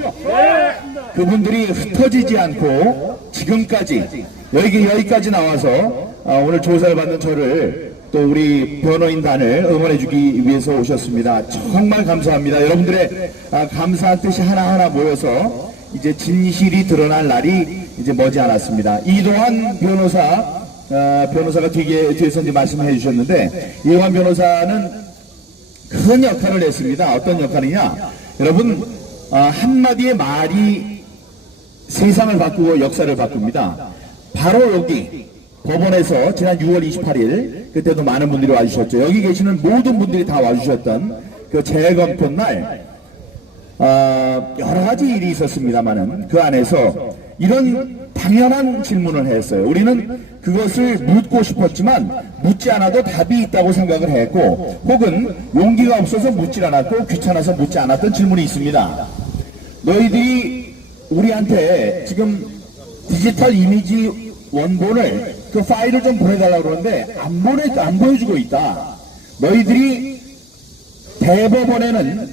그분들이 흩어지지 않고 지금까지 여기까지 나와서 오늘 조사를 받는 저를 또 우리 변호인단을 응원해주기 위해서 오셨습니다. 정말 감사합니다. 여러분들의 감사한 뜻이 하나하나 모여서 이제 진실이 드러날 날이 이제 머지않았습니다. 이동환 변호사가 뒤에서 이제 말씀해 주셨는데, 이동환 변호사는 큰 역할을 했습니다. 어떤 역할이냐? 여러분, 한마디의 말이 세상을 바꾸고 역사를 바꿉니다. 바로 여기 법원에서 지난 6월 28일 그때도 많은 분들이 와주셨죠. 여기 계시는 모든 분들이 다 와주셨던 그 재검표 날 여러 가지 일이 있었습니다만은 그 안에서 이런 당연한 질문을 했어요. 우리는 그것을 묻고 싶었지만 묻지 않아도 답이 있다고 생각을 했고, 혹은 용기가 없어서 묻질 않았고 귀찮아서 묻지 않았던 질문이 있습니다. 너희들이 우리한테 지금 디지털 이미지 원본을 그 파일을 좀 보내달라고 그러는데 안 보여주고 있다. 너희들이 대법원에는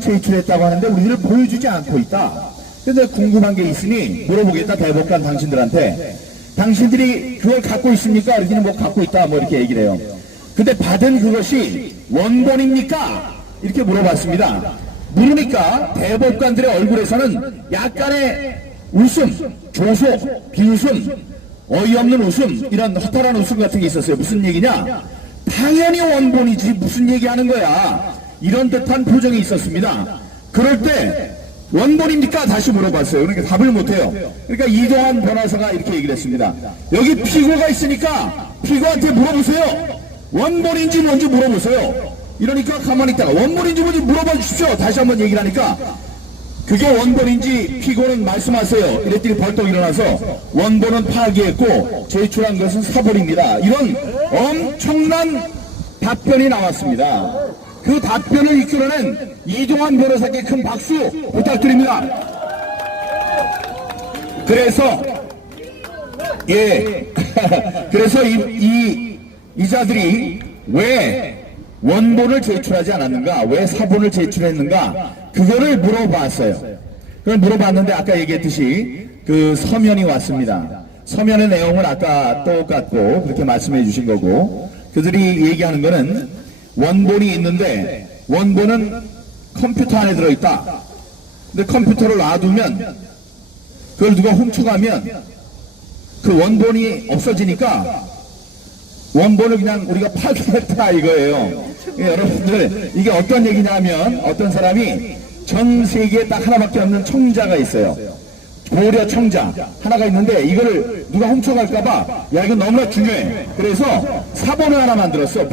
제출했다고 하는데 우리를 보여주지 않고 있다. 근데 궁금한 게 있으니 물어보겠다. 대법관 당신들한테. 당신들이 그걸 갖고 있습니까? 우리는 뭐 갖고 있다. 뭐 이렇게 얘기를 해요. 근데 받은 그것이 원본입니까? 이렇게 물어봤습니다. 물으니까 대법관들의 얼굴에서는 약간의 웃음, 조소, 비웃음, 어이없는 웃음, 이런 허탈한 웃음 같은 게 있었어요. 무슨 얘기냐? 당연히 원본이지 무슨 얘기하는 거야. 이런 듯한 표정이 있었습니다. 그럴 때 원본입니까? 다시 물어봤어요. 그러니까 답을 못해요. 그러니까 이동환 변호사가 이렇게 얘기를 했습니다. 여기 피고가 있으니까 피고한테 물어보세요. 원본인지 뭔지 물어보세요. 이러니까 가만히 있다가 원본인지 뭔지 물어봐 주십시오. 다시 한번 얘기를 하니까 그게 원본인지 피고는 말씀하세요. 이랬더니 벌떡 일어나서 원본은 파기했고 제출한 것은 사본입니다. 이런 엄청난 답변이 나왔습니다. 그 답변을 이끌어낸 이동환 변호사께 큰 박수 부탁드립니다. 그래서 그래서 이자들이 왜 원본을 제출하지 않았는가, 왜 사본을 제출했는가, 그거를 물어봤어요. 그걸 물어봤는데 아까 얘기했듯이 그 서면이 왔습니다. 서면의 내용은 아까 똑같고 그렇게 말씀해 주신 거고, 그들이 얘기하는 거는 원본이 있는데 원본은 컴퓨터 안에 들어있다. 근데 컴퓨터를 놔두면 그걸 누가 훔쳐가면 그 원본이 없어지니까 원본을 그냥 우리가 파기했다 이거예요. 여러분들 이게 어떤 얘기냐면 어떤 사람이 전 세계에 딱 하나밖에 없는 청자가 있어요. 고려 청자 하나가 있는데 이거를 누가 훔쳐갈까봐 야 이거 너무나 중요해. 그래서 사본을 하나 만들었어.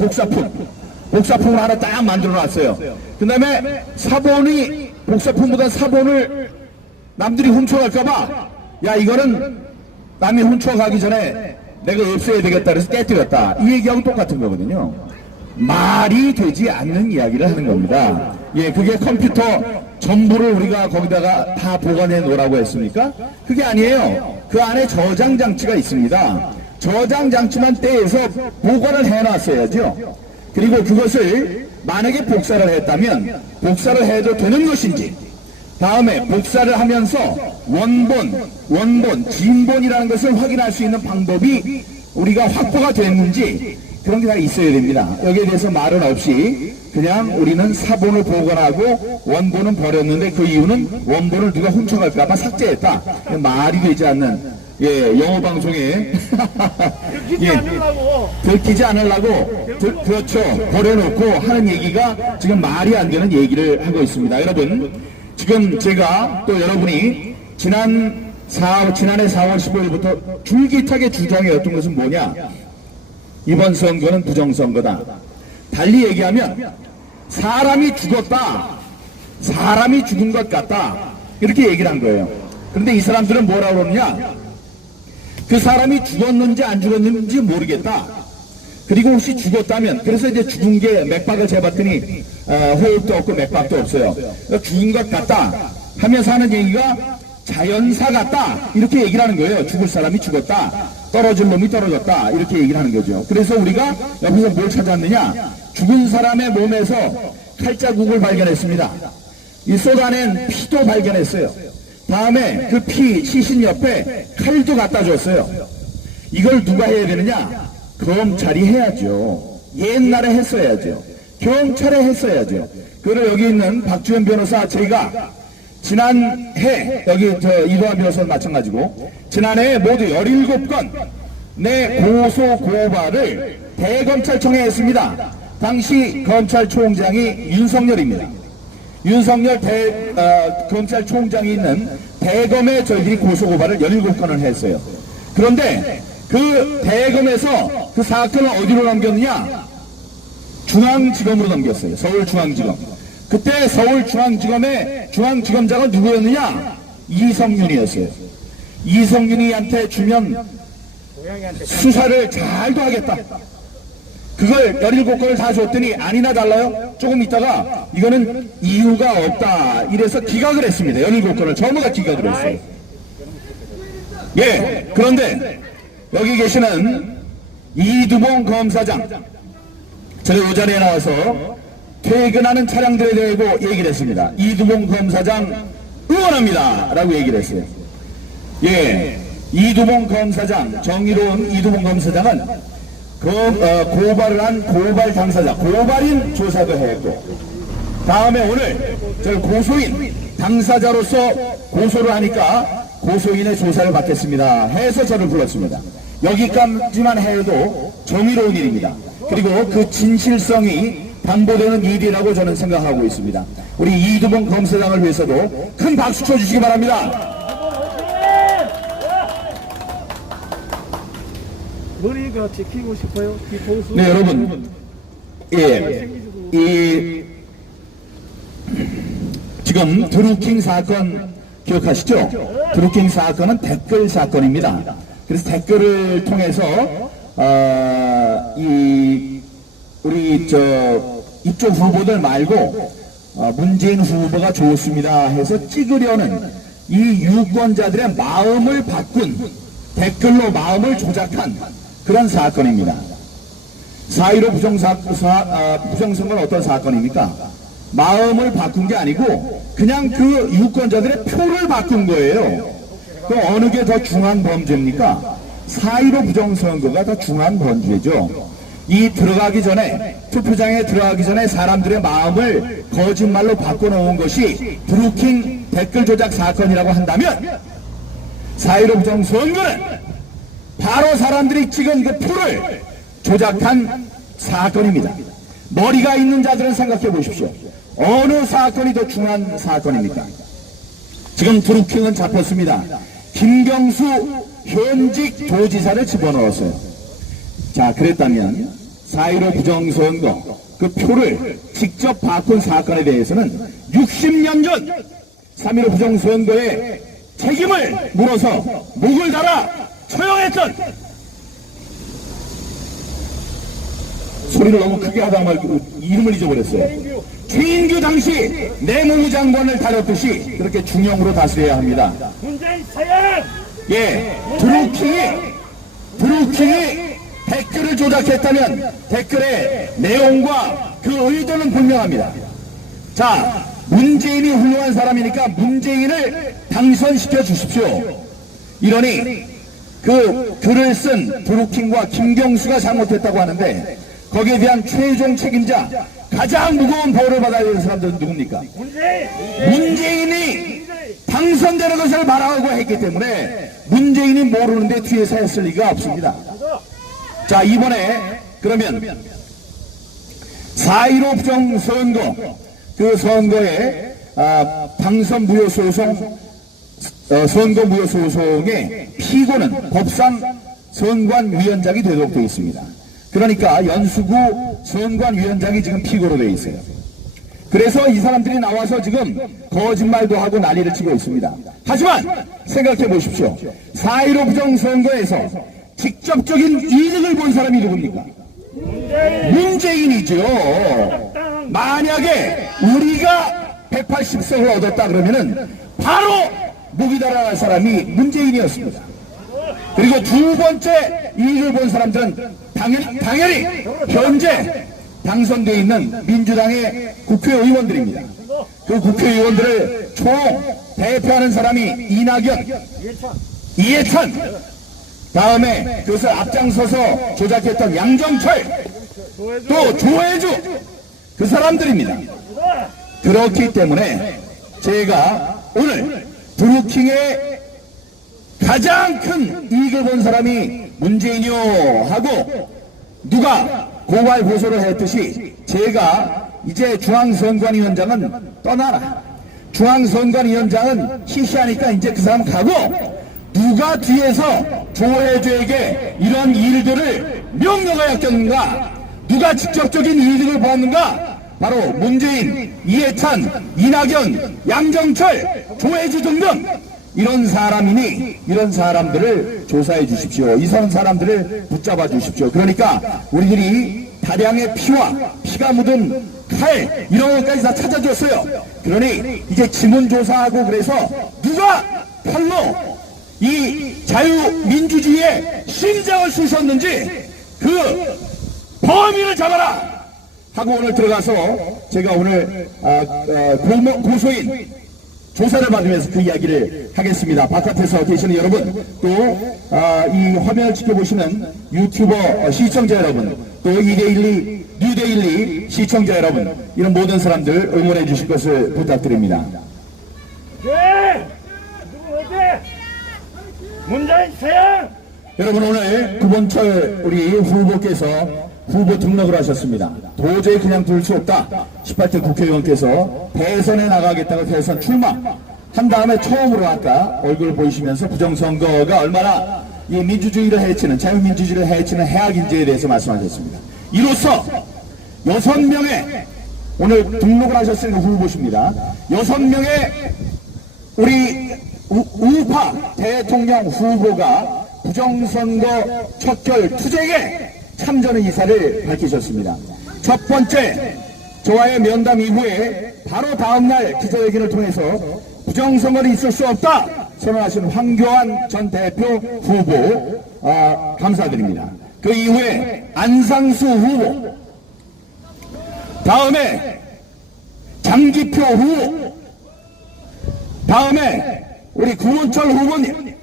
복사품을 하나 딱 만들어 놨어요. 그 다음에 사본이 복사품보다 사본을 남들이 훔쳐갈까봐 야 이거는 남이 훔쳐가기 전에 내가 없애야 되겠다 그래서 깨뜨렸다. 이 얘기하고 똑같은 거거든요. 말이 되지 않는 이야기를 하는 겁니다. 그게 컴퓨터 전부를 우리가 거기다가 다 보관해 놓으라고 했습니까? 그게 아니에요. 그 안에 저장 장치가 있습니다. 저장 장치만 떼서 보관을 해 놨어야죠. 그리고 그것을 만약에 복사를 했다면 복사를 해도 되는 것인지, 다음에 복사를 하면서 원본, 진본이라는 것을 확인할 수 있는 방법이 우리가 확보가 됐는지 그런 게 다 있어야 됩니다. 여기에 대해서 말은 없이 그냥 우리는 사본을 보관하고 원본은 버렸는데 그 이유는 원본을 누가 훔쳐갈까봐 삭제했다. 말이 되지 않는 영어 방송에 들키지 않으려고 그렇죠. 버려놓고 하는 얘기가 지금 말이 안 되는 얘기를 하고 있습니다. 여러분 지금 제가 또 여러분이 지난해 4월 15일부터 줄기차게 주장해왔던 것은 뭐냐? 이번 선거는 부정선거다. 달리 얘기하면 사람이 죽었다. 사람이 죽은 것 같다. 이렇게 얘기를 한 거예요. 그런데 이 사람들은 뭐라고 그러느냐? 그 사람이 죽었는지 안 죽었는지 모르겠다. 그리고 혹시 죽었다면, 그래서 이제 죽은 게 맥박을 재봤더니 호흡도 없고 맥박도 없어요. 그러니까 죽은 것 같다 하면서 하는 얘기가 자연사 같다 이렇게 얘기를 하는 거예요. 죽을 사람이 죽었다, 떨어질 놈이 떨어졌다 이렇게 얘기를 하는 거죠. 그래서 우리가 여기서 뭘 찾았느냐? 죽은 사람의 몸에서 칼자국을 발견했습니다. 이 쏟아낸 피도 발견했어요. 다음에 그 피 시신 옆에 칼도 갖다 줬어요. 이걸 누가 해야 되느냐? 검찰이 해야죠. 옛날에 했어야죠. 경찰에 했어야죠. 그걸 여기 있는 박주현 변호사, 제가 지난해 여기 이동환 변호사는 마찬가지고 지난해 모두 17건 내 고소 고발을 대검찰청에 했습니다. 당시 검찰총장이 윤석열입니다. 윤석열 검찰총장이 있는 대검에 저희들이 고소 고발을 17건을 했어요. 그런데 그 대검에서 그 사건을 어디로 넘겼느냐? 중앙지검으로 넘겼어요. 서울중앙지검. 그때 서울중앙지검의 중앙지검장은 누구였느냐? 이성윤이었어요. 이성윤이한테 주면 수사를 잘도 하겠다. 그걸 17건을 다 줬더니 아니나 달라요? 조금 있다가 이거는 이유가 없다 이래서 기각을 했습니다. 17건을 전부 다 기각을 했어요. 그런데 여기 계시는 이두봉 검사장, 제가 요 자리에 나와서 퇴근하는 차량들에 대고 얘기를 했습니다. 이두봉 검사장 응원합니다 라고 얘기를 했어요. 이두봉 검사장, 정의로운 이두봉 검사장은 고발을 한 고발 당사자, 고발인 조사도 했고, 다음에 오늘 저 고소인 당사자로서 고소를 하니까 고소인의 조사를 받겠습니다 해서 저를 불렀습니다. 여기까지만 해도 정의로운 일입니다. 그리고 그 진실성이 담보되는 일이라고 저는 생각하고 있습니다. 우리 이두봉 검사장을 위해서도 큰 박수 쳐주시기 바랍니다. 머리가 지키고 싶어요. 이 보수. 네, 여러분. 예. 지금 드루킹 사건 기억하시죠? 드루킹 사건은 댓글 사건입니다. 그래서 댓글을 통해서, 우리 이쪽 후보들 말고, 문재인 후보가 좋습니다 해서 찍으려는 이 유권자들의 마음을 바꾼, 댓글로 마음을 조작한 그런 사건입니다. 4.15 부정선거는 어떤 사건입니까? 마음을 바꾼 게 아니고 그냥 그 유권자들의 표를 바꾼 거예요. 그 어느 게 더 중한 범죄입니까? 4.15 부정선거가 더 중한 범죄죠. 이 들어가기 전에, 투표장에 들어가기 전에 사람들의 마음을 거짓말로 바꿔놓은 것이 드루킹 댓글 조작 사건이라고 한다면 4.15 부정선거는 바로 사람들이 찍은 그 표를 조작한 사건입니다. 머리가 있는 자들은 생각해 보십시오. 어느 사건이 더 중한 사건입니까? 지금 드루킹은 잡혔습니다. 김경수 현직 도지사를 집어넣었어요. 자, 그랬다면 4.15 부정선거 그 표를 직접 바꾼 사건에 대해서는 60년 전 3.15 부정선거의 책임을 물어서 목을 달아 처형했던, 소리를 너무 크게 하다 말고 이름을 잊어버렸어요. 최인규 당시 내무부 장관을 다뤘듯이 그렇게 중형으로 다스려야 합니다. 문재인 사양. 예, 드루킹이 댓글을 조작했다면 댓글의 내용과 그 의도는 분명합니다. 자, 문재인이 훌륭한 사람이니까 문재인을 당선시켜 주십시오. 이러니 그 글을 쓴 드루킹과 김경수가 잘못했다고 하는데 거기에 대한 최종 책임자, 가장 무거운 벌을 받아야 되는 사람들은 누굽니까? 문재인이 당선되는 것을 바라고 했기 때문에 문재인이 모르는데 뒤에서 했을 리가 없습니다. 자, 이번에 그러면 4.15 부정선거 그 선거에 당선 무효 소송, 선거 무효 소송의 피고는 법상 선관위원장이 되도록 되어 있습니다. 그러니까 연수구 선관위원장이 지금 피고로 되어 있어요. 그래서 이 사람들이 나와서 지금 거짓말도 하고 난리를 치고 있습니다. 하지만 생각해 보십시오. 4.15 부정선거에서 직접적인 이득을 본 사람이 누굽니까? 문재인이죠. 만약에 우리가 180석을 얻었다 그러면은 바로 목이 달아날 사람이 문재인이었습니다. 그리고 두 번째 이익을 본 사람들은 당연히 현재 당선되어 있는 민주당의 국회의원들입니다. 그 국회의원들을 총 대표하는 사람이 이낙연, 이해찬, 다음에 그것을 앞장서서 조작했던 양정철, 또 조혜주, 그 사람들입니다. 그렇기 때문에 제가 오늘 드루킹의 가장 큰 이익을 본 사람이 문재인이요 하고 누가 고발 고소를 했듯이 제가 이제 중앙선관위원장은 떠나라. 중앙선관위원장은 시시하니까 이제 그 사람 가고 누가 뒤에서 조혜주에게 이런 일들을 명령하였겠는가? 누가 직접적인 이득을 보았는가? 바로 문재인, 이해찬, 이낙연, 양정철, 조혜주 등등 이런 사람이니 이런 사람들을 조사해 주십시오. 이런 사람들을 붙잡아 주십시오. 그러니까 우리들이 다량의 피가 묻은 칼 이런 것까지 다 찾아줬어요. 그러니 이제 지문조사하고 그래서 누가 칼로 이 자유민주주의의 심장을 쑤셨는지 그 범인을 잡아라 하고 오늘 들어가서 제가 오늘 고소인 조사를 받으면서 그 이야기를 하겠습니다. 바깥에서 계시는 여러분, 또 이 화면을 지켜보시는 유튜버 시청자 여러분, 또 이데일리, 뉴데일리 시청자 여러분, 이런 모든 사람들 응원해 주실 것을 부탁드립니다. 네! 누구 어때? 문재인 서양! 여러분 오늘 구본철 우리 후보께서 후보 등록을 하셨습니다. 도저히 그냥 둘 수 없다. 18대 국회의원께서 대선에 나가겠다고 대선 출마한 다음에 처음으로 아까 얼굴 보이시면서 부정선거가 얼마나 이 민주주의를 해치는 자유민주주의를 해치는 해악인지에 대해서 말씀하셨습니다. 이로써 6명의 오늘 등록을 하셨으니까 후보십니다. 6명의 우리 우파 대통령 후보가 부정선거 척결 투쟁에 참전 의사를 밝히셨습니다. 첫 번째, 저와의 면담 이후에 바로 다음날 기자회견을 통해서 부정선거는 있을 수 없다 선언하신 황교안 전 대표 후보 감사드립니다. 그 이후에 안상수 후보, 다음에 장기표 후보, 다음에 우리 구본철 후보님,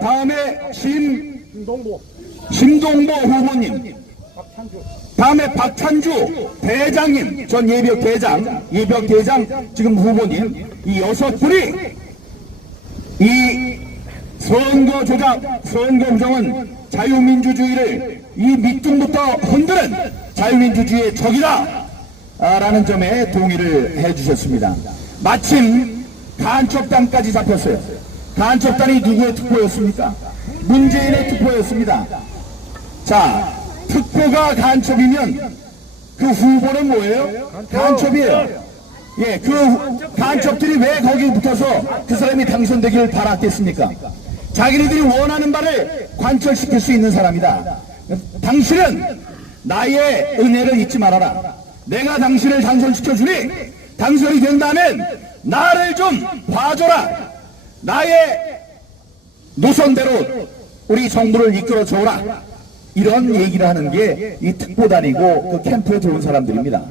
다음에 심동보 후보님, 다음에 박찬주 대장님, 전 예비역 대장 지금 후보님, 이 6분이 이 선거 조작, 선거 부정은 자유민주주의를 이 밑둥부터 흔드는 자유민주주의의 적이다 라는 점에 동의를 해주셨습니다. 마침 간첩단까지 잡혔어요. 간첩단이 누구의 특보였습니까? 문재인의 특보였습니다. 자, 특보가 간첩이면 그 후보는 뭐예요? 간첩이에요. 예, 그 간첩들이 왜 거기 붙어서 그 사람이 당선되기를 바랐겠습니까? 자기네들이 원하는 바를 관철시킬 수 있는 사람이다. 당신은 나의 은혜를 잊지 말아라. 내가 당신을 당선시켜주니 당선이 된다면 나를 좀 봐줘라. 나의 노선대로 우리 정부를 이끌어 줘라. 이런 얘기를 하는 게 이 특보단이고 그 캠프에 들어온 사람들입니다.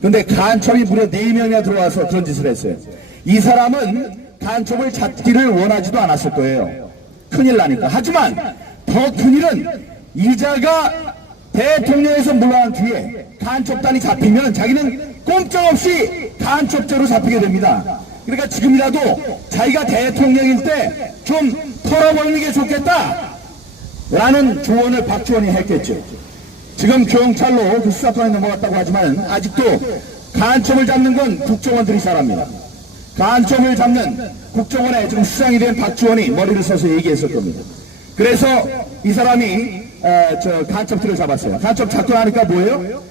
근데 간첩이 무려 4명이나 들어와서 그런 짓을 했어요. 이 사람은 간첩을 잡기를 원하지도 않았을 거예요. 큰일 나니까. 하지만 더 큰일은 이자가 대통령에서 물러난 뒤에 간첩단이 잡히면 자기는 꼼짝없이 간첩죄로 잡히게 됩니다. 그러니까 지금이라도 자기가 대통령일 때 좀 털어버리는 게 좋겠다 라는 조언을 박지원이 했겠죠. 지금 경찰로 그 수사권에 넘어갔다고 하지만 아직도 간첩을 잡는 건 국정원들이 잘합니다. 간첩을 잡는 국정원에 지금 수장이 된 박지원이 머리를 써서 얘기했을 겁니다. 그래서 이 사람이 간첩들을 잡았어요. 간첩 잡고 나니까 뭐예요?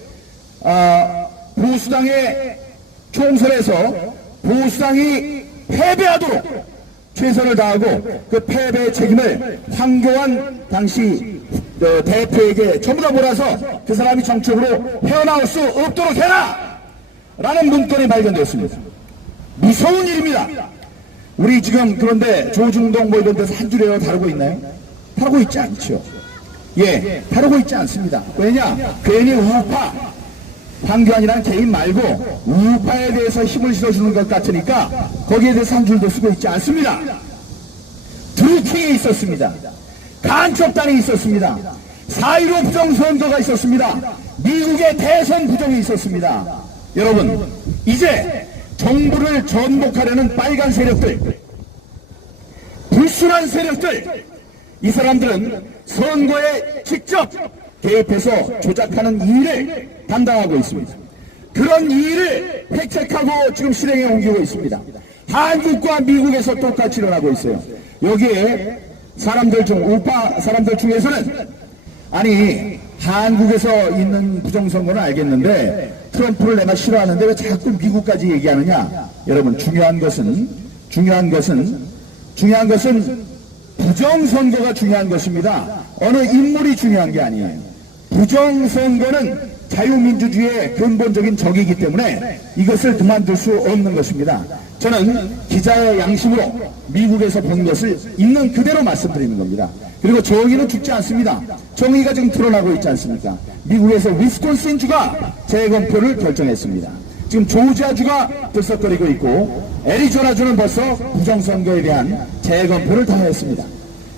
보수당의 총선에서 보수당이 패배하도록 최선을 다하고 그 패배의 책임을 황교안 당시 대표에게 전부 다 몰아서 그 사람이 정책으로 헤어나올 수 없도록 해라! 라는 문건이 발견되었습니다. 무서운 일입니다. 우리 지금 그런데 조중동 뭐 이런 데서 한 줄이라도 다루고 있나요? 다루고 있지 않죠. 예, 다루고 있지 않습니다. 왜냐? 괜히 우파, 황교안이라는 개인 말고 우파에 대해서 힘을 실어주는 것 같으니까 거기에 대해서 한 줄도 쓰고 있지 않습니다. 드루킹이 있었습니다. 간첩단이 있었습니다. 4.15 부정선거가 있었습니다. 미국의 대선 부정이 있었습니다. 여러분, 이제 정부를 전복하려는 빨간 세력들, 불순한 세력들, 이 사람들은 선거에 직접 개입해서 조작하는 일을 담당하고 있습니다. 그런 일을 획책하고 지금 실행에 옮기고 있습니다. 한국과 미국에서 똑같이 일어나고 있어요. 여기에 사람들 중, 우파 사람들 중에서는 아니 한국에서 있는 부정선거는 알겠는데 트럼프를 내가 싫어하는데 왜 자꾸 미국까지 얘기하느냐. 여러분, 중요한 것은 부정선거가 중요한 것입니다. 어느 인물이 중요한 게 아니에요. 부정선거는 자유민주주의의 근본적인 적이기 때문에 이것을 그만둘 수 없는 것입니다. 저는 기자의 양심으로 미국에서 본 것을 있는 그대로 말씀드리는 겁니다. 그리고 정의는 죽지 않습니다. 정의가 지금 드러나고 있지 않습니까? 미국에서 위스콘신주가 재검표를 결정했습니다. 지금 조지아주가 들썩거리고 있고 애리조나주는 벌써 부정선거에 대한 재검표를 다 했습니다.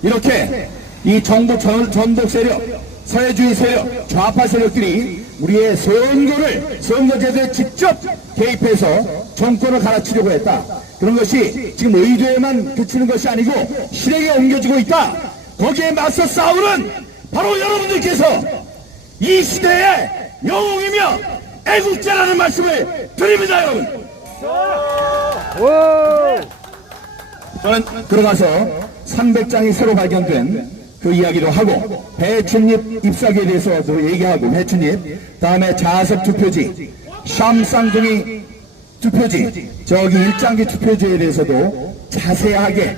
이렇게 이 정부 전독 세력, 사회주의 세력, 좌파 세력들이 우리의 선거제도에 직접 개입해서 정권을 갈아치려고 했다. 그런 것이 지금 의도에만 그치는 것이 아니고 실행에 옮겨지고 있다. 거기에 맞서 싸우는 바로 여러분들께서 이 시대의 영웅이며 애국자라는 말씀을 드립니다, 여러분. 저는 들어가서 300장이 새로 발견된 그 이야기도 하고 배춧잎 잎사귀에 대해서도 얘기하고 배춧잎 다음에 자석 투표지 샴쌍둥이 투표지 저기 일장기 투표지에 대해서도 자세하게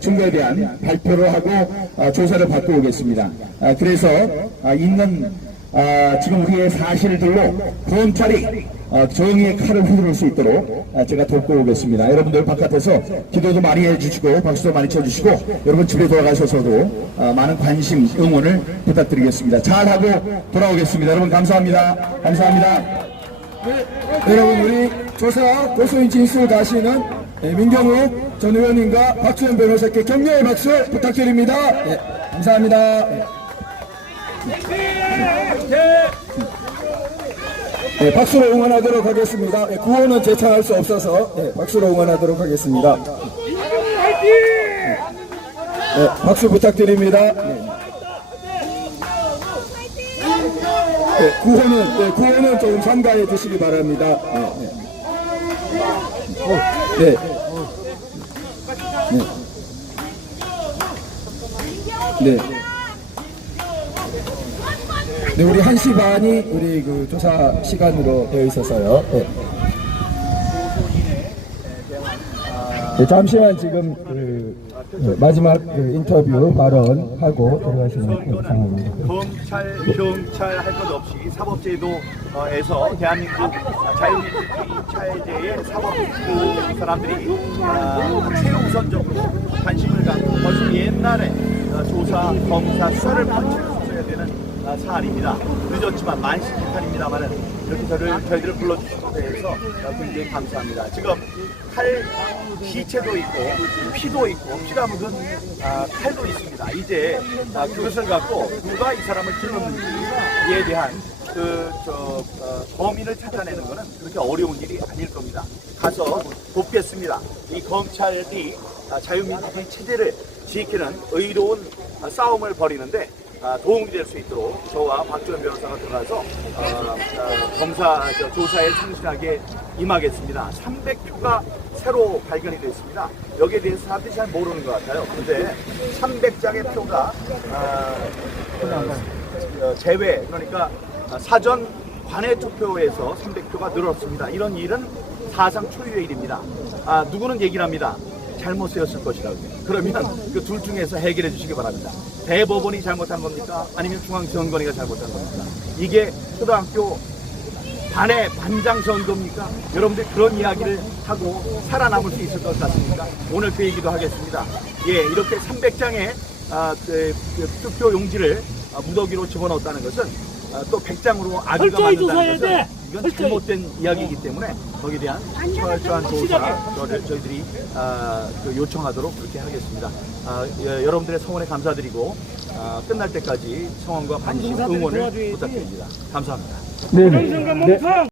증거에 대한 발표를 하고 조사를 받고 오겠습니다. 그래서 있는 지금 우리의 사실들로 검찰이 정의의 칼을 휘두를 수 있도록 제가 돕고 오겠습니다. 여러분들 바깥에서 기도도 많이 해주시고 박수도 많이 쳐주시고 여러분 집에 돌아가셔서도 많은 관심 응원을 부탁드리겠습니다. 잘하고 돌아오겠습니다. 여러분 감사합니다. 감사합니다. 여러분 우리 조사 고소인 진술 다시는 민경욱 전 의원님과 박주현 변호사께 격려의 박수 부탁드립니다. 감사합니다. 박수로 응원하도록 하겠습니다. 구호는 제창할 수 없어서 박수로 응원하도록 하겠습니다. 박수 부탁드립니다. 구호는 조금 삼가해 주시기 바랍니다. 네, 우리 1시 반이 우리 그 조사 시간으로 되어 있어서요. 잠시만 지금 마지막 인터뷰 발언하고 들어가시는 상황입니다. 검찰, 경찰 할 것 없이 사법제도에서 대한민국 자유민주주의 사법 그 사람들이 최우선적으로 관심을 갖고 벌써 옛날에 조사, 검사, 수사를 받쳐야 되는 사안입니다. 늦었지만 만시지탄입니다만은 이렇게 저희들을 불러주신 것에 대해서 굉장히 감사합니다. 지금 칼 시체도 있고 피도 있고 피가 묻은 칼도 있습니다. 이제 그것을 갖고 누가 이 사람을 죽였는지에 대한 범인을 찾아내는 것은 그렇게 어려운 일이 아닐 겁니다. 가서 돕겠습니다. 이 검찰이 자유민주주의 체제를 지키는 의로운 싸움을 벌이는데 도움이 될 수 있도록 저와 박주현 변호사가 들어가서 검사 조사에 성실하게 임하겠습니다. 300표가 새로 발견이 됐습니다. 여기에 대해서 사람들이 잘 모르는 것 같아요. 그런데 300장의 표가 제외, 그러니까 사전 관외 투표에서 300표가 늘었습니다. 이런 일은 사상 초유의 일입니다. 누구는 얘기를 합니다. 잘못 쓰였을 것이라고. 그러면 그 둘 중에서 해결해 주시기 바랍니다. 대법원이 잘못한 겁니까? 아니면 중앙선관위가 잘못한 겁니까? 이게 초등학교 반장 선거입니까? 여러분들 그런 이야기를 하고 살아남을 수 있을 것 같습니까? 오늘 그 얘기도 하겠습니다. 예, 이렇게 300장의 투표 용지를 무더기로 집어넣었다는 것은 또 100장으로 아주가 만든다는 것은 이건 잘못된 이야기이기 때문에 거기에 대한 철저한 조사 저희들이 요청하도록 그렇게 하겠습니다. 여러분들의 성원에 감사드리고 끝날 때까지 성원과 관심, 응원을 부탁드립니다. 감사합니다. 네.